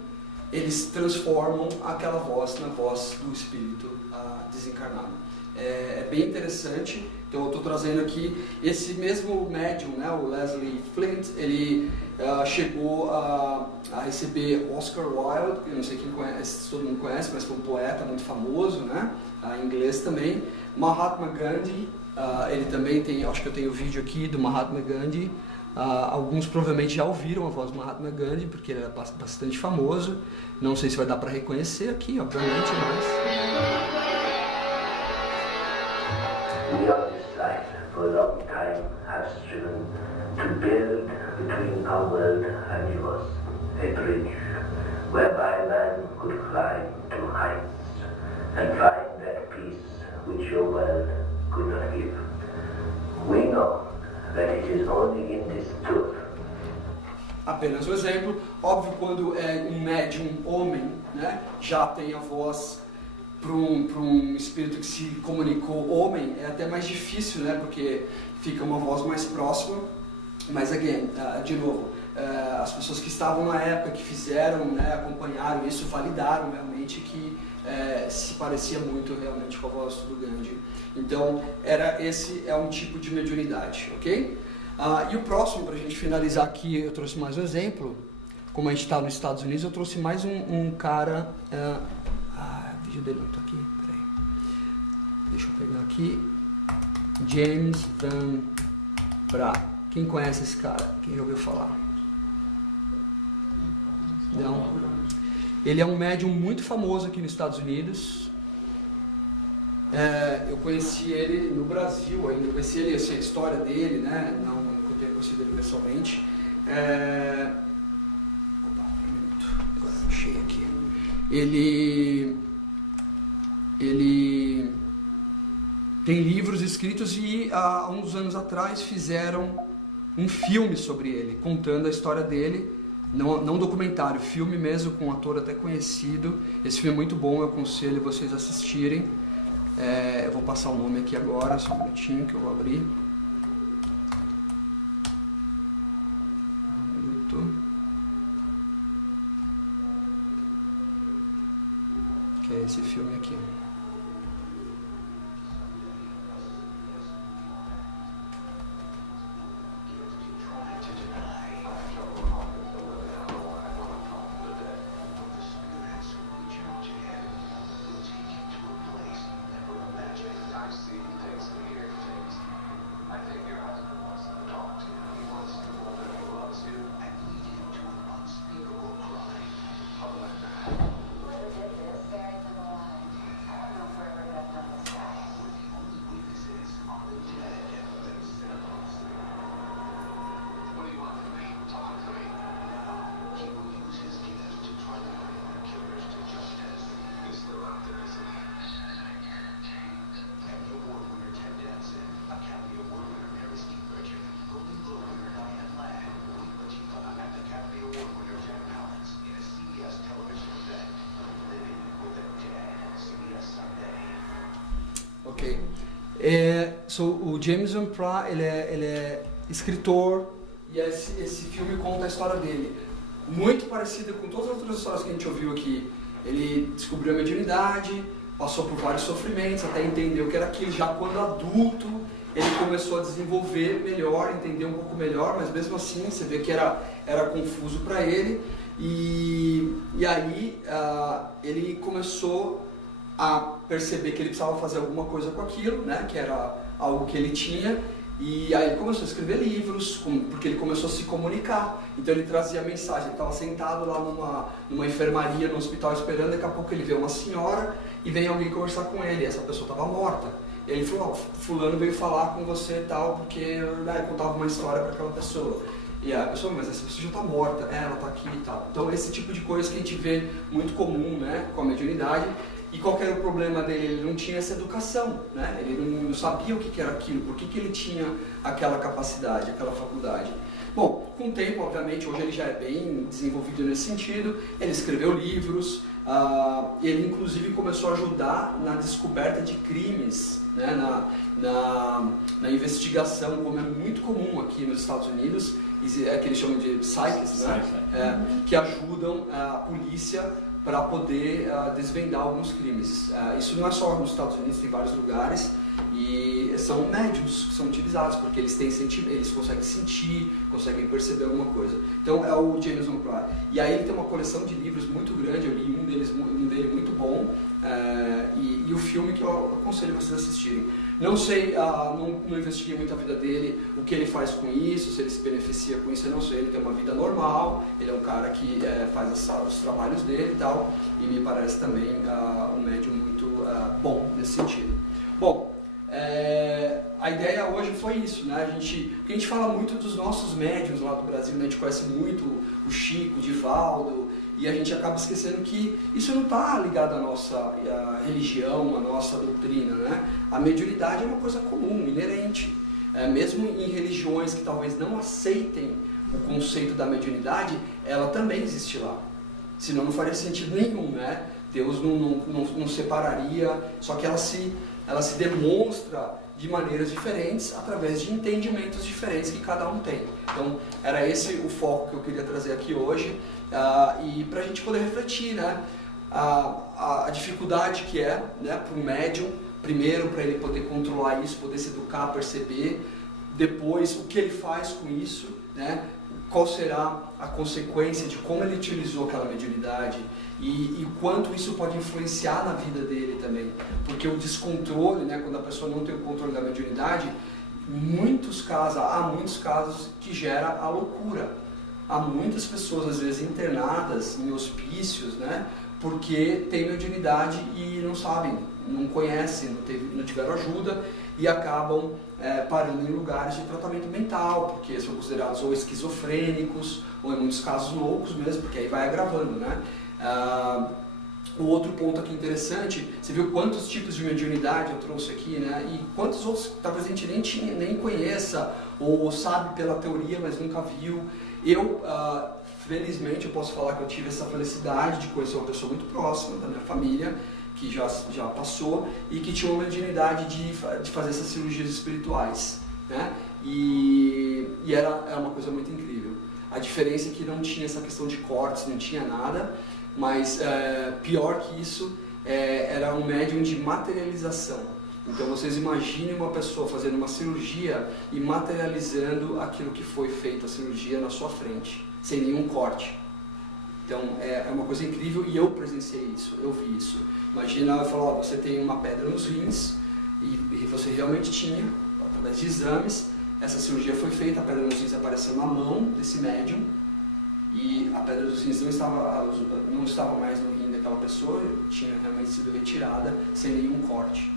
eles transformam aquela voz na voz do espírito desencarnado. É bem interessante. Então eu estou trazendo aqui esse mesmo médium, né, o Leslie Flint, ele chegou a receber Oscar Wilde, eu não sei quem conhece, se todo mundo conhece, mas foi um poeta muito famoso, né, em inglês também. Mahatma Gandhi, ele também tem, acho que eu tenho vídeo aqui do Mahatma Gandhi. Alguns provavelmente já ouviram a voz do Mahatma Gandhi, porque ele era bastante famoso. Não sei se vai dar para reconhecer aqui, obviamente, mas... We on this side for a long time have striven to build between our world and yours a bridge whereby man could climb to heights and find that peace which your world could not give. We know that it is only in this truth. Apenas um exemplo, óbvio, quando é um médium homem, né, já tem a voz para um espírito que se comunicou homem, é até mais difícil, né, porque fica uma voz mais próxima, mas de novo, as pessoas que estavam na época, que fizeram, né, acompanharam isso, validaram realmente que se parecia muito realmente com a voz do Gandhi. Então, esse é um tipo de mediunidade, ok? E o próximo, para a gente finalizar aqui, eu trouxe mais um exemplo. Como a gente está nos Estados Unidos, eu trouxe mais um cara... o vídeo dele não está aqui, peraí. Deixa eu pegar aqui. James Van Praagh. Quem conhece esse cara? Quem já ouviu falar? Não. Ele é um médium muito famoso aqui nos Estados Unidos. Eu conheci ele no Brasil ainda, eu conheci ele, assim, a história dele, né? Não eu tenho conhecido ele pessoalmente. Opa, um minuto, agora eu achei aqui. Ele tem livros escritos e há uns anos atrás fizeram um filme sobre ele, contando a história dele. Não documentário, filme mesmo, com um ator até conhecido. Esse filme é muito bom, eu aconselho vocês a assistirem. Eu vou passar o nome aqui agora, só um minutinho que eu vou abrir. Um minuto. Que é esse filme aqui. Ok. O James Van Praagh, ele é escritor, e esse filme conta a história dele. Muito parecida com todas as outras histórias que a gente ouviu aqui. Ele descobriu a mediunidade, passou por vários sofrimentos, até entender o que era aquilo. Já quando adulto, ele começou a desenvolver melhor, entender um pouco melhor, mas mesmo assim você vê que era confuso para ele. E aí ele começou a perceber que ele precisava fazer alguma coisa com aquilo, né, que era algo que ele tinha, E aí ele começou a escrever livros, porque ele começou a se comunicar. Então ele trazia mensagem, ele estava sentado lá numa enfermaria, no hospital esperando, daqui a pouco ele vê uma senhora e vem alguém conversar com ele, e essa pessoa estava morta. E ele falou, fulano veio falar com você e tal, porque eu contava uma história para aquela pessoa. E a pessoa, mas essa pessoa já está morta, ela está aqui e tal. Então esse tipo de coisa que a gente vê muito comum, né, com a mediunidade. E qual que era o problema dele? Ele não tinha essa educação, né? Ele não sabia o que era aquilo, por que ele tinha aquela capacidade, aquela faculdade. Bom, com o tempo, obviamente, hoje ele já é bem desenvolvido nesse sentido, ele escreveu livros, ele inclusive começou a ajudar na descoberta de crimes, né? na investigação, como é muito comum aqui nos Estados Unidos, que eles chamam de psychics, né? Que ajudam a polícia para poder desvendar alguns crimes. Isso não é só nos Estados Unidos, tem vários lugares, e são médiums que são utilizados, porque eles têm eles conseguem sentir, conseguem perceber alguma coisa. Então é o James McCrae. E aí ele tem uma coleção de livros muito grande, eu li um dele muito bom, e o filme que eu aconselho vocês a assistirem. Não sei, não investiguei muito a vida dele, o que ele faz com isso, se ele se beneficia com isso, eu não sei. Ele tem uma vida normal, ele é um cara que faz os trabalhos dele e tal, e me parece também um médium muito bom nesse sentido. Bom, a ideia hoje foi isso, né? Porque a gente fala muito dos nossos médiums lá do Brasil, né? A gente conhece muito o Chico, o Divaldo, e a gente acaba esquecendo que isso não está ligado à nossa religião, à nossa doutrina, né? A mediunidade é uma coisa comum, inerente. Mesmo em religiões que talvez não aceitem o conceito da mediunidade, ela também existe lá. Senão não faria sentido nenhum, né? Deus não separaria, só que ela se demonstra de maneiras diferentes, através de entendimentos diferentes que cada um tem. Então, era esse o foco que eu queria trazer aqui hoje, e para a gente poder refletir, né, a dificuldade que é, né, para um médium, primeiro para ele poder controlar isso, poder se educar, perceber, depois o que ele faz com isso, né, qual será a consequência de como ele utilizou aquela mediunidade e quanto isso pode influenciar na vida dele também. Porque o descontrole, né, quando a pessoa não tem o controle da mediunidade, há muitos casos que gera a loucura. Há muitas pessoas, às vezes, internadas em hospícios, né, porque têm mediunidade e não sabem, não conhecem, não tiveram ajuda e acabam parando em lugares de tratamento mental, porque são considerados ou esquizofrênicos, ou em muitos casos loucos mesmo, porque aí vai agravando, né? O outro ponto aqui interessante, você viu quantos tipos de mediunidade eu trouxe aqui, né? E quantos outros talvez a gente nem conheça, ou sabe pela teoria, mas nunca viu. Eu, felizmente, eu posso falar que eu tive essa felicidade de conhecer uma pessoa muito próxima da minha família, que já passou, e que tinha uma mediunidade de fazer essas cirurgias espirituais, né? E era uma coisa muito incrível. A diferença é que não tinha essa questão de cortes, não tinha nada, mas pior que isso, era um médium de materialização. Então vocês imaginem uma pessoa fazendo uma cirurgia e materializando aquilo que foi feito, a cirurgia, na sua frente, sem nenhum corte. Então é uma coisa incrível, e eu presenciei isso, eu vi isso. Imagina, eu falo, você tem uma pedra nos rins, e você realmente tinha, através de exames, essa cirurgia foi feita, a pedra nos rins apareceu na mão desse médium, e a pedra dos rins não estava mais no rim daquela pessoa, tinha realmente sido retirada sem nenhum corte.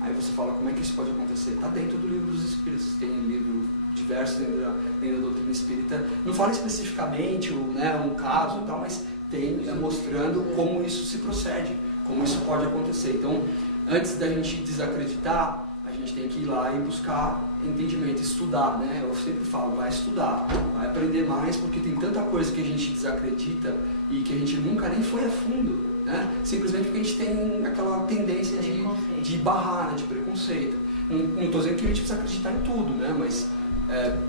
Aí você fala, como é que isso pode acontecer? Está dentro do livro dos Espíritos, tem livro diversos dentro da doutrina espírita. Não fala especificamente um caso e tal, mas tem mostrando como isso se procede, como isso pode acontecer. Então, antes da gente desacreditar, a gente tem que ir lá e buscar entendimento, estudar, né? Eu sempre falo, vai estudar, vai aprender mais, porque tem tanta coisa que a gente desacredita e que a gente nunca nem foi a fundo, né? Simplesmente porque a gente tem aquela tendência de barrar, né? De preconceito. Não estou dizendo que a gente precisa acreditar em tudo, né? Mas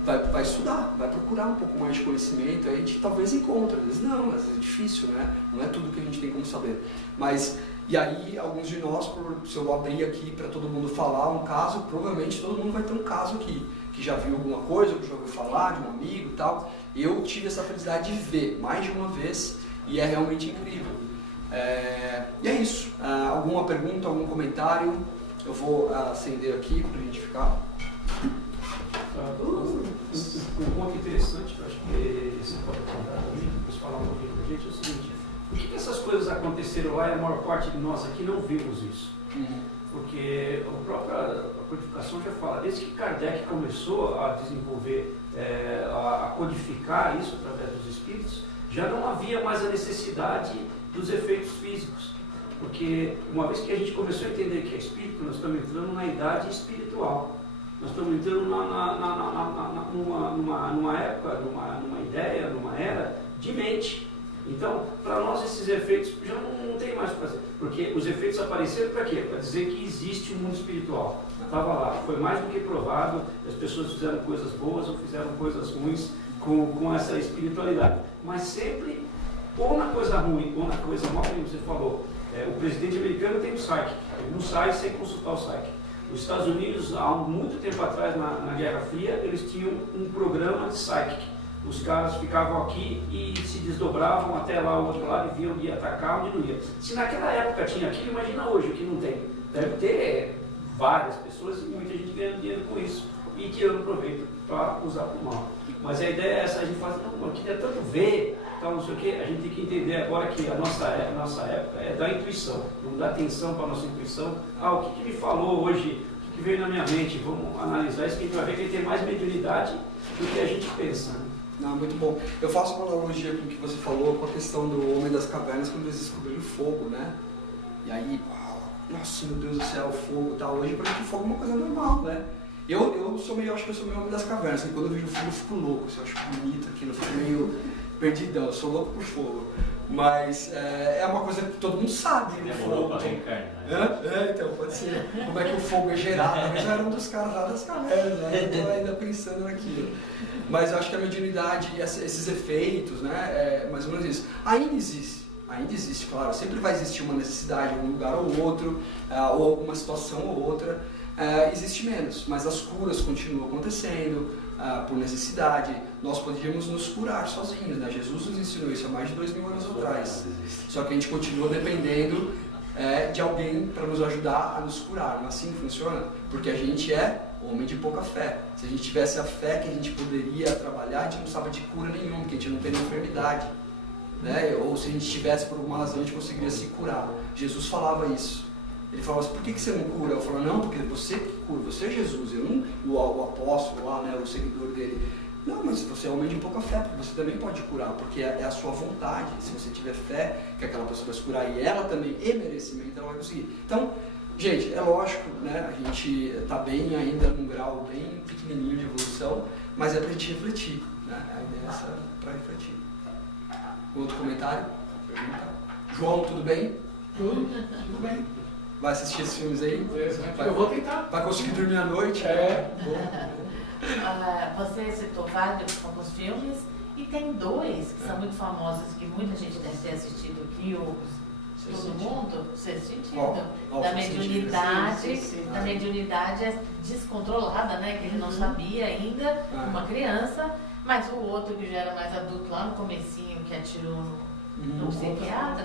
vai estudar, vai procurar um pouco mais de conhecimento, aí a gente talvez encontre, às vezes não, às vezes é difícil, né? Não é tudo que a gente tem como saber. Mas, e aí, alguns de nós, se eu abrir aqui para todo mundo falar um caso, provavelmente todo mundo vai ter um caso aqui, que já viu alguma coisa, que já ouviu falar de um amigo e tal. Eu tive essa felicidade de ver mais de uma vez, e é realmente incrível. E é isso. Alguma pergunta, algum comentário? Eu vou acender aqui para a gente ficar Um ponto interessante que eu acho que você pode contar também, depois falar um pouquinho pra gente, é o seguinte: por que essas coisas aconteceram lá e a maior parte de nós aqui não vimos isso? Porque a codificação já fala, desde que Kardec começou a desenvolver, a codificar isso através dos espíritos, já não havia mais a necessidade dos efeitos físicos. Porque uma vez que a gente começou a entender que é espírito, nós estamos entrando na idade espiritual. Nós estamos entrando numa época, numa ideia, numa era de mente. Então, para nós esses efeitos já não tem mais o que fazer. Porque os efeitos apareceram para quê? Para dizer que existe um mundo espiritual. Estava lá, foi mais do que provado, as pessoas fizeram coisas boas ou fizeram coisas ruins com essa espiritualidade. Mas sempre, ou na coisa ruim, ou na coisa mal, como você falou. O presidente americano tem um psychic, ele não sai sem consultar o psychic. Os Estados Unidos, há muito tempo atrás, na Guerra Fria, eles tinham um programa de psychic. Os caras ficavam aqui e se desdobravam até lá o outro lado e viam onde ia atacar, onde não ia. Se naquela época tinha aquilo, imagina hoje o que não tem. Deve ter várias pessoas e muita gente ganhando dinheiro com isso e tirando proveito para usar para o mal. Mas a ideia é essa, a gente fala, não, aqui é tanto ver, tal, não sei o quê, a gente tem que entender agora que a nossa época é da intuição, vamos dar atenção para a nossa intuição. O que me falou hoje, o que veio na minha mente, vamos analisar isso, que a gente vai ver que tem mais mediunidade do que a gente pensa. Não, muito bom. Eu faço uma analogia com o que você falou, com a questão do Homem das Cavernas, quando eles descobriram o fogo, né? E aí, nossa, meu Deus do céu, fogo e tal. Hoje, pra gente, o fogo é uma coisa normal, né? Eu sou meio, acho que eu sou meio Homem das Cavernas, assim, quando eu vejo o fogo eu fico louco, assim, eu acho bonito aquilo, eu fico meio perdidão, eu sou louco por fogo. Mas é uma coisa que todo mundo sabe, o fogo. Então, pode ser. Como é que o fogo é gerado? Eu já era um dos caras lá das cavernas, né? Eu tô ainda pensando naquilo. Mas eu acho que a mediunidade, esses efeitos, né? Mais ou menos isso. Ainda existe, claro. Sempre vai existir uma necessidade em algum lugar ou outro, ou alguma situação ou outra. Existe menos, mas as curas continuam acontecendo por necessidade. Nós podíamos nos curar sozinhos, né? Jesus nos ensinou isso há mais de 2000 anos atrás. Só que a gente continua dependendo de alguém para nos ajudar a nos curar. Não assim funciona? Porque a gente é homem de pouca fé. Se a gente tivesse a fé que a gente poderia trabalhar, a gente não precisava de cura nenhuma, porque a gente não teria enfermidade, né? Ou se a gente tivesse por alguma razão, a gente conseguiria se curar. Jesus falava isso. Ele falava assim, por que você não cura? Eu falava, não, porque você que cura, você é Jesus, eu não o apóstolo lá, né, o seguidor dele. Não, mas você é homem de pouca fé, porque você também pode curar, porque é a sua vontade. Se você tiver fé que aquela pessoa vai se curar e ela também, e merecimento, ela vai conseguir. Então, gente, é lógico, né, a gente está bem ainda num grau bem pequenininho de evolução, mas é para a gente refletir, né, a ideia é essa, para refletir. Outro comentário? Pergunta? João, tudo bem? Tudo bem. Vai assistir esses filmes aí? Eu vou tentar. Vai conseguir dormir à noite? Você citou vários alguns filmes e tem dois que são muito famosos, que muita gente deve ter assistido aqui, todo mundo, Sexto Sentido, da mediunidade, da mediunidade descontrolada, né, que ele não sabia ainda, uma criança, mas o outro que já era mais adulto lá no comecinho, que atirou no psiquiatra,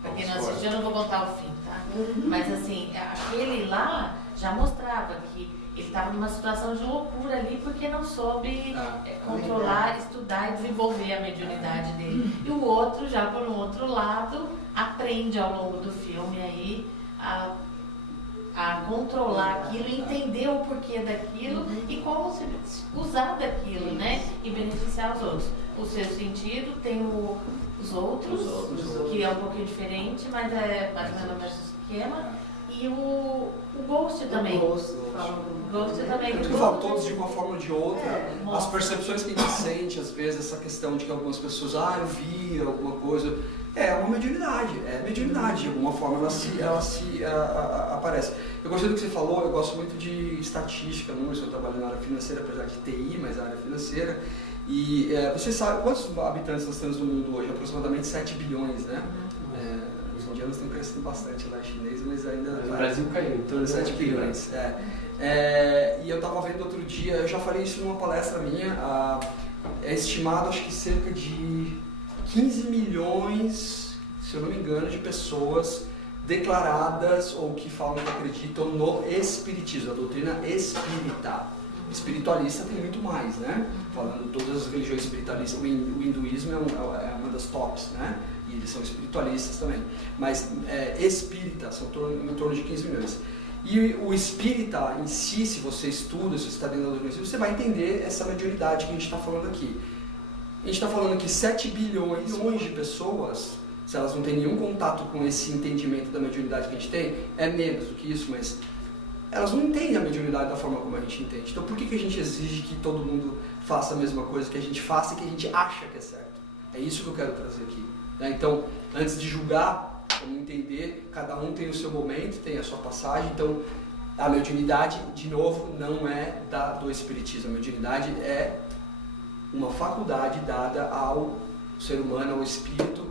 pra quem não assistiu, eu não vou contar o fim, tá? Mas assim, aquele lá já mostrava que ele estava numa situação de loucura ali porque não soube controlar, estudar e desenvolver a mediunidade dele. E o outro, já por um outro lado, aprende ao longo do filme aí a controlar aquilo, entender o porquê daquilo e como se usar daquilo, né? E beneficiar os outros. O Sexto Sentido tem os outros, que é um pouquinho diferente, mas é mais ou menos o mesmo esquema. E o Ghost também. O Ghost também. Eu falo, todos de uma forma ou de outra, as percepções que a gente sente, às vezes, essa questão de que algumas pessoas, eu vi alguma coisa, é uma mediunidade, de alguma forma ela se aparece. Eu gostei do que você falou, eu gosto muito de estatística, números, eu trabalho na área financeira, apesar de TI, mas na área financeira. E você sabe quantos habitantes nós temos no mundo hoje? Aproximadamente 7 bilhões, né? Os indianos estão crescendo bastante lá em chinês, mas ainda... O Brasil caiu, então 7 bilhões. E eu estava vendo outro dia, eu já falei isso numa palestra minha, é estimado, acho que cerca de 15 milhões, se eu não me engano, de pessoas declaradas ou que falam que acreditam no espiritismo, a doutrina espírita. espiritualista tem muito mais, né? Falando todas as religiões espiritualistas, o hinduísmo é uma das tops, né? E eles são espiritualistas também. Mas espírita são em torno de 15 milhões. E o espírita em si, se você estuda, se você está dentro da doutrina, você vai entender essa mediunidade que a gente está falando aqui. A gente está falando que 7 bilhões de pessoas, se elas não têm nenhum contato com esse entendimento da mediunidade que a gente tem, é menos do que isso, mas elas não entendem a mediunidade da forma como a gente entende. Então por que a gente exige que todo mundo faça a mesma coisa que a gente faça e que a gente acha que é certo? É isso que eu quero trazer aqui. Então, antes de julgar, vamos entender, cada um tem o seu momento, tem a sua passagem. Então, a mediunidade, de novo, não é do espiritismo. A mediunidade é uma faculdade dada ao ser humano, ao espírito,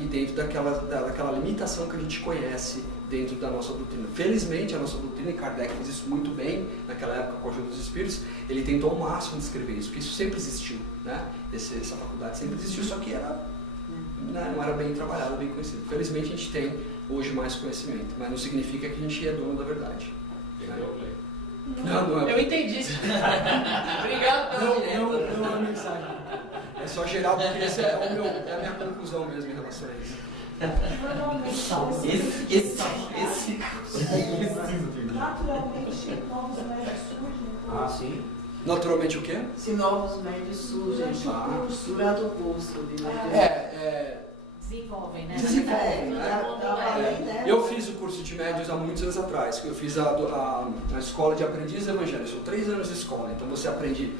e dentro daquela limitação que a gente conhece dentro da nossa doutrina. Felizmente, a nossa doutrina, e Kardec fez isso muito bem naquela época com a ajuda dos espíritos, ele tentou ao máximo descrever isso, porque isso sempre existiu, né? Essa faculdade sempre existiu, só que não era bem trabalhado, bem conhecido. Felizmente, a gente tem hoje mais conhecimento, mas não significa que a gente é dono da verdade. Não é. Eu entendi. Obrigado pela não é uma mensagem. É só geral, porque essa é a minha conclusão mesmo em relação a isso. Naturalmente, novos médios surgem. Sim. Naturalmente o quê? Se novos médios surgem durante o curso de Desenvolvem, né? Desenvolvem, né? Eu fiz o curso de médios há muitos anos atrás. Eu fiz a escola de aprendiz evangélicos. São 3 anos de escola. Então você aprende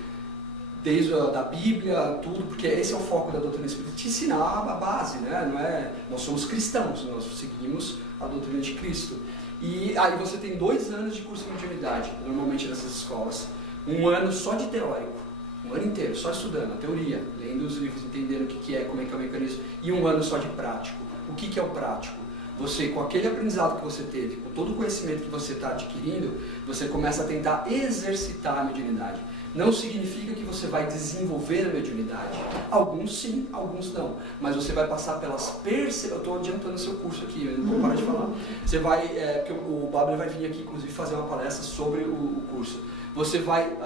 desde da Bíblia, tudo, porque esse é o foco da doutrina espírita, te ensinar a base, né? Nós somos cristãos, nós seguimos a doutrina de Cristo. E aí você tem 2 anos de curso de mediunidade, normalmente nessas escolas. 1 ano só de teórico, 1 ano inteiro, só estudando a teoria, lendo os livros, entendendo o que é, como é que é o mecanismo, e 1 ano só de prático. O que é o prático? Você, com aquele aprendizado que você teve, com todo o conhecimento que você está adquirindo, você começa a tentar exercitar a mediunidade. Não significa que você vai desenvolver a mediunidade. Alguns sim, alguns não. Mas você vai passar pelas percepções. Eu estou adiantando o seu curso aqui, eu não vou parar de falar. Você vai, porque o Babler vai vir aqui, inclusive, fazer uma palestra sobre o curso. Você vai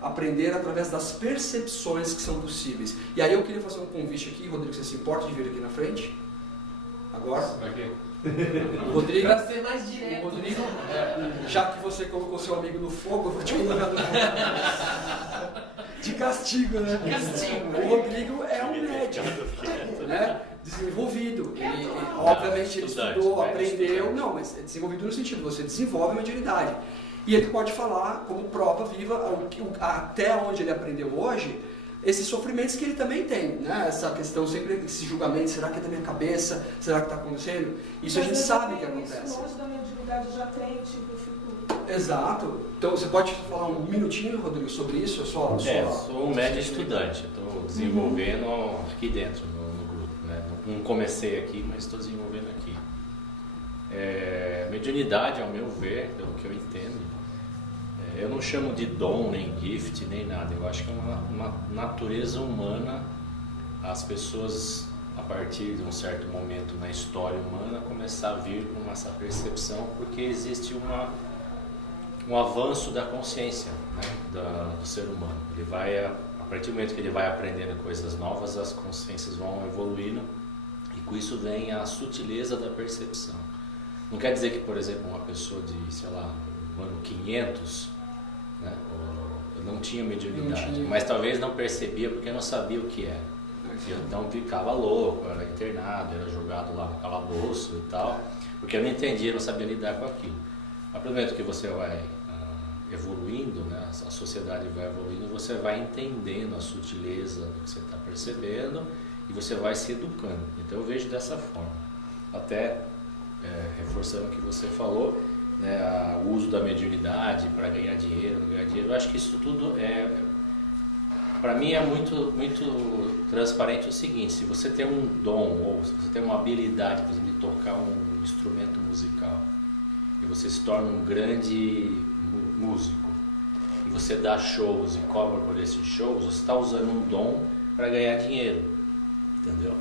aprender através das percepções que são possíveis. E aí eu queria fazer um convite aqui, Rodrigo, você se importa de vir aqui na frente? Agora? Pra quê? O Rodrigo, Pra ser mais direto. o Rodrigo, já que você colocou seu amigo no fogo, eu vou te colocar no fogo. De castigo, né? O Rodrigo é um médium, né? Desenvolvido. Ele, obviamente ele estudou, aprendeu. Não, mas é desenvolvido no sentido, você desenvolve a mediunidade. E ele pode falar, como prova viva, até onde ele aprendeu hoje, esses sofrimentos que ele também tem, né? Essa questão, sempre esse julgamento, será que é da minha cabeça? Será que está acontecendo? Isso a gente sabe que acontece. Isso longe da mediunidade já tem, tipo, eu fico... Exato. Então você pode falar um minutinho, Rodrigo, sobre isso? Eu sou um médio estudante, estou desenvolvendo aqui dentro no grupo, né? Não comecei aqui, mas estou desenvolvendo aqui. Mediunidade, ao meu ver, pelo que eu entendo, eu não chamo de dom, nem gift, nem nada. Eu acho que é uma natureza humana. As pessoas, a partir de um certo momento na história humana, começar a vir com essa percepção, porque existe um avanço da consciência, né, do ser humano. Ele vai, a partir do momento que ele vai aprendendo coisas novas, as consciências vão evoluindo, e com isso vem a sutileza da percepção. Não quer dizer que, por exemplo, uma pessoa de, sei lá, no ano 500, né, não tinha mediunidade, mas talvez não percebia porque não sabia o que era. Então ficava louco, era internado, era jogado lá no calabouço e tal, porque eu não entendia, não sabia lidar com aquilo. A partir do momento que você vai evoluindo, né, a sociedade vai evoluindo, você vai entendendo a sutileza do que você está percebendo e você vai se educando. Então eu vejo dessa forma. Até reforçando o que você falou, né, o uso da mediunidade para ganhar dinheiro, não ganhar dinheiro, eu acho que isso tudo para mim é muito, muito transparente o seguinte: se você tem um dom ou se você tem uma habilidade, por exemplo, de tocar um instrumento musical e você se torna um grande músico e você dá shows e cobra por esses shows, você está usando um dom para ganhar dinheiro, entendeu?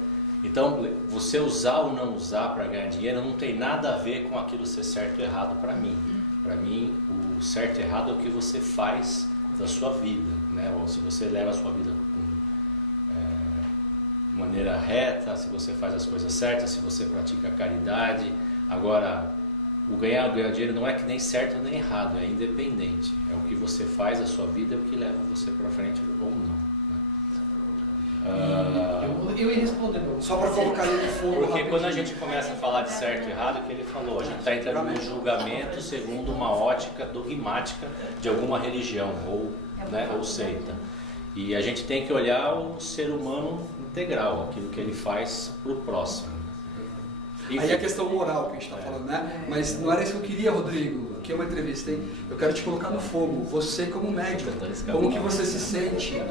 Então, você usar ou não usar para ganhar dinheiro não tem nada a ver com aquilo ser certo ou errado para mim. Para mim, o certo e errado é o que você faz da sua vida, né? Ou se você leva a sua vida de maneira reta, se você faz as coisas certas, se você pratica a caridade. Agora, o ganhar dinheiro não é que nem certo nem errado, é independente. É o que você faz da sua vida, é o que leva você para frente ou não. Eu ia responder. Só para colocar ele no fogo. Porque quando a gente começa a falar de certo e errado, o que ele falou, a gente está entrando num julgamento segundo uma ótica dogmática de alguma religião ou, né, ou seita. E a gente tem que olhar o ser humano integral, aquilo que ele faz para o próximo. Aí é a questão moral que a gente está falando, né? Mas não era isso que eu queria, Rodrigo. Aqui é uma entrevista, hein? Eu quero te colocar no fogo. Você como médico, como que você se sente?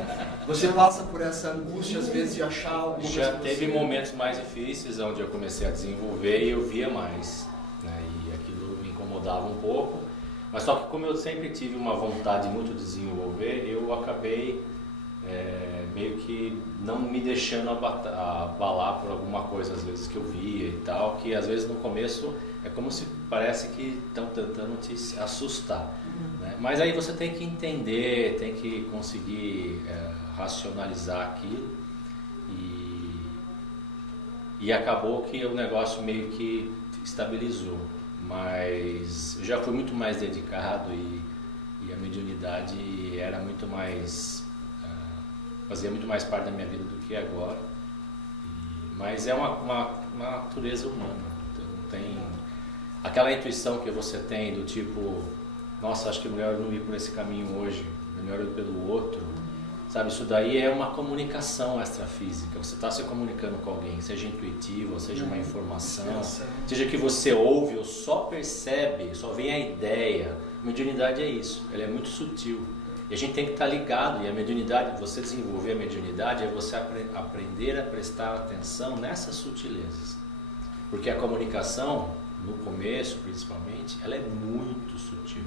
Você passa por essa angústia às vezes de achar alguma coisa? Já teve momentos mais difíceis onde eu comecei a desenvolver e eu via mais, né? E aquilo me incomodava um pouco. Mas só que como eu sempre tive uma vontade muito de desenvolver, eu acabei meio que não me deixando abalar por alguma coisa às vezes que eu via e tal, que às vezes no começo é como se parece que estão tentando te assustar, né? Mas aí você tem que entender, tem que conseguir racionalizar aquilo e acabou que o negócio meio que estabilizou, mas eu já fui muito mais dedicado e a mediunidade era muito mais fazia muito mais parte da minha vida do que agora, mas é uma natureza humana, então não tem aquela intuição que você tem do tipo, nossa, acho que é melhor não ir por esse caminho hoje, melhor ir pelo outro, sabe? Isso daí é uma comunicação extrafísica, você está se comunicando com alguém, seja intuitivo, seja uma informação, seja que você ouve ou só percebe, só vem a ideia. A mediunidade é isso, ela é muito sutil. E a gente tem que estar ligado, e a mediunidade, você desenvolver a mediunidade é você aprender a prestar atenção nessas sutilezas. Porque a comunicação, no começo principalmente, ela é muito sutil.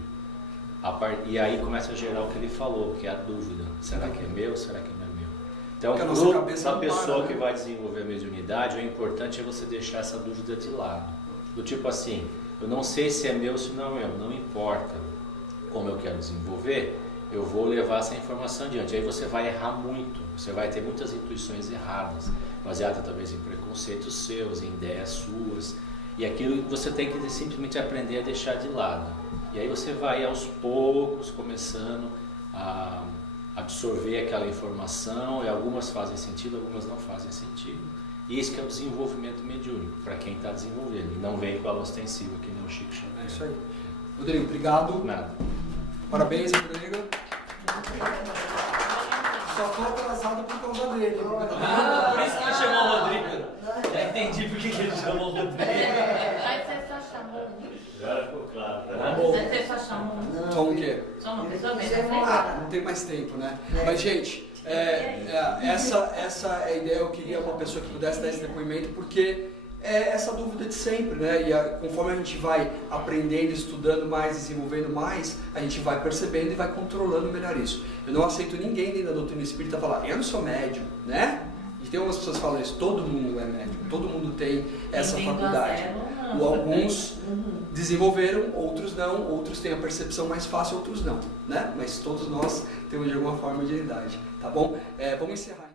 E aí começa a gerar o que ele falou, que é a dúvida. Será que é meu? Será que não é meu? Então, para a pessoa que vai desenvolver a mediunidade, o importante é você deixar essa dúvida de lado. Do tipo assim, eu não sei se é meu ou se não é meu, não importa como eu quero desenvolver, eu vou levar essa informação adiante. Aí você vai errar muito, você vai ter muitas intuições erradas, baseadas talvez em preconceitos seus, em ideias suas, e aquilo você tem que simplesmente aprender a deixar de lado. E aí você vai aos poucos começando a absorver aquela informação, e algumas fazem sentido, algumas não fazem sentido. E isso que é o desenvolvimento mediúnico, para quem está desenvolvendo, e não vem com a ostensiva, que nem o Chico chama. É isso aí. Rodrigo, obrigado. Nada. Parabéns, Rodrigo. Só tô atrasado por causa dele. Por isso que ele chamou o Rodrigo. Já entendi por que ele chamou o Rodrigo. Mas você só chamou um? Já ficou claro. Você só chamou um? Só um quê? Só uma pessoa mesmo? Não tem mais tempo, né? Mas, gente, essa é a ideia. Eu queria uma pessoa que pudesse dar esse depoimento, porque é essa dúvida de sempre, né? E conforme a gente vai aprendendo, estudando mais, desenvolvendo mais, a gente vai percebendo e vai controlando melhor isso. Eu não aceito ninguém dentro da doutrina espírita falar, eu não sou médium, né? E tem algumas pessoas que falam isso, todo mundo é médium, todo mundo tem essa faculdade. Alguns desenvolveram, outros não, outros têm a percepção mais fácil, outros não, né? Mas todos nós temos de alguma forma de idade, tá bom? Vamos encerrar.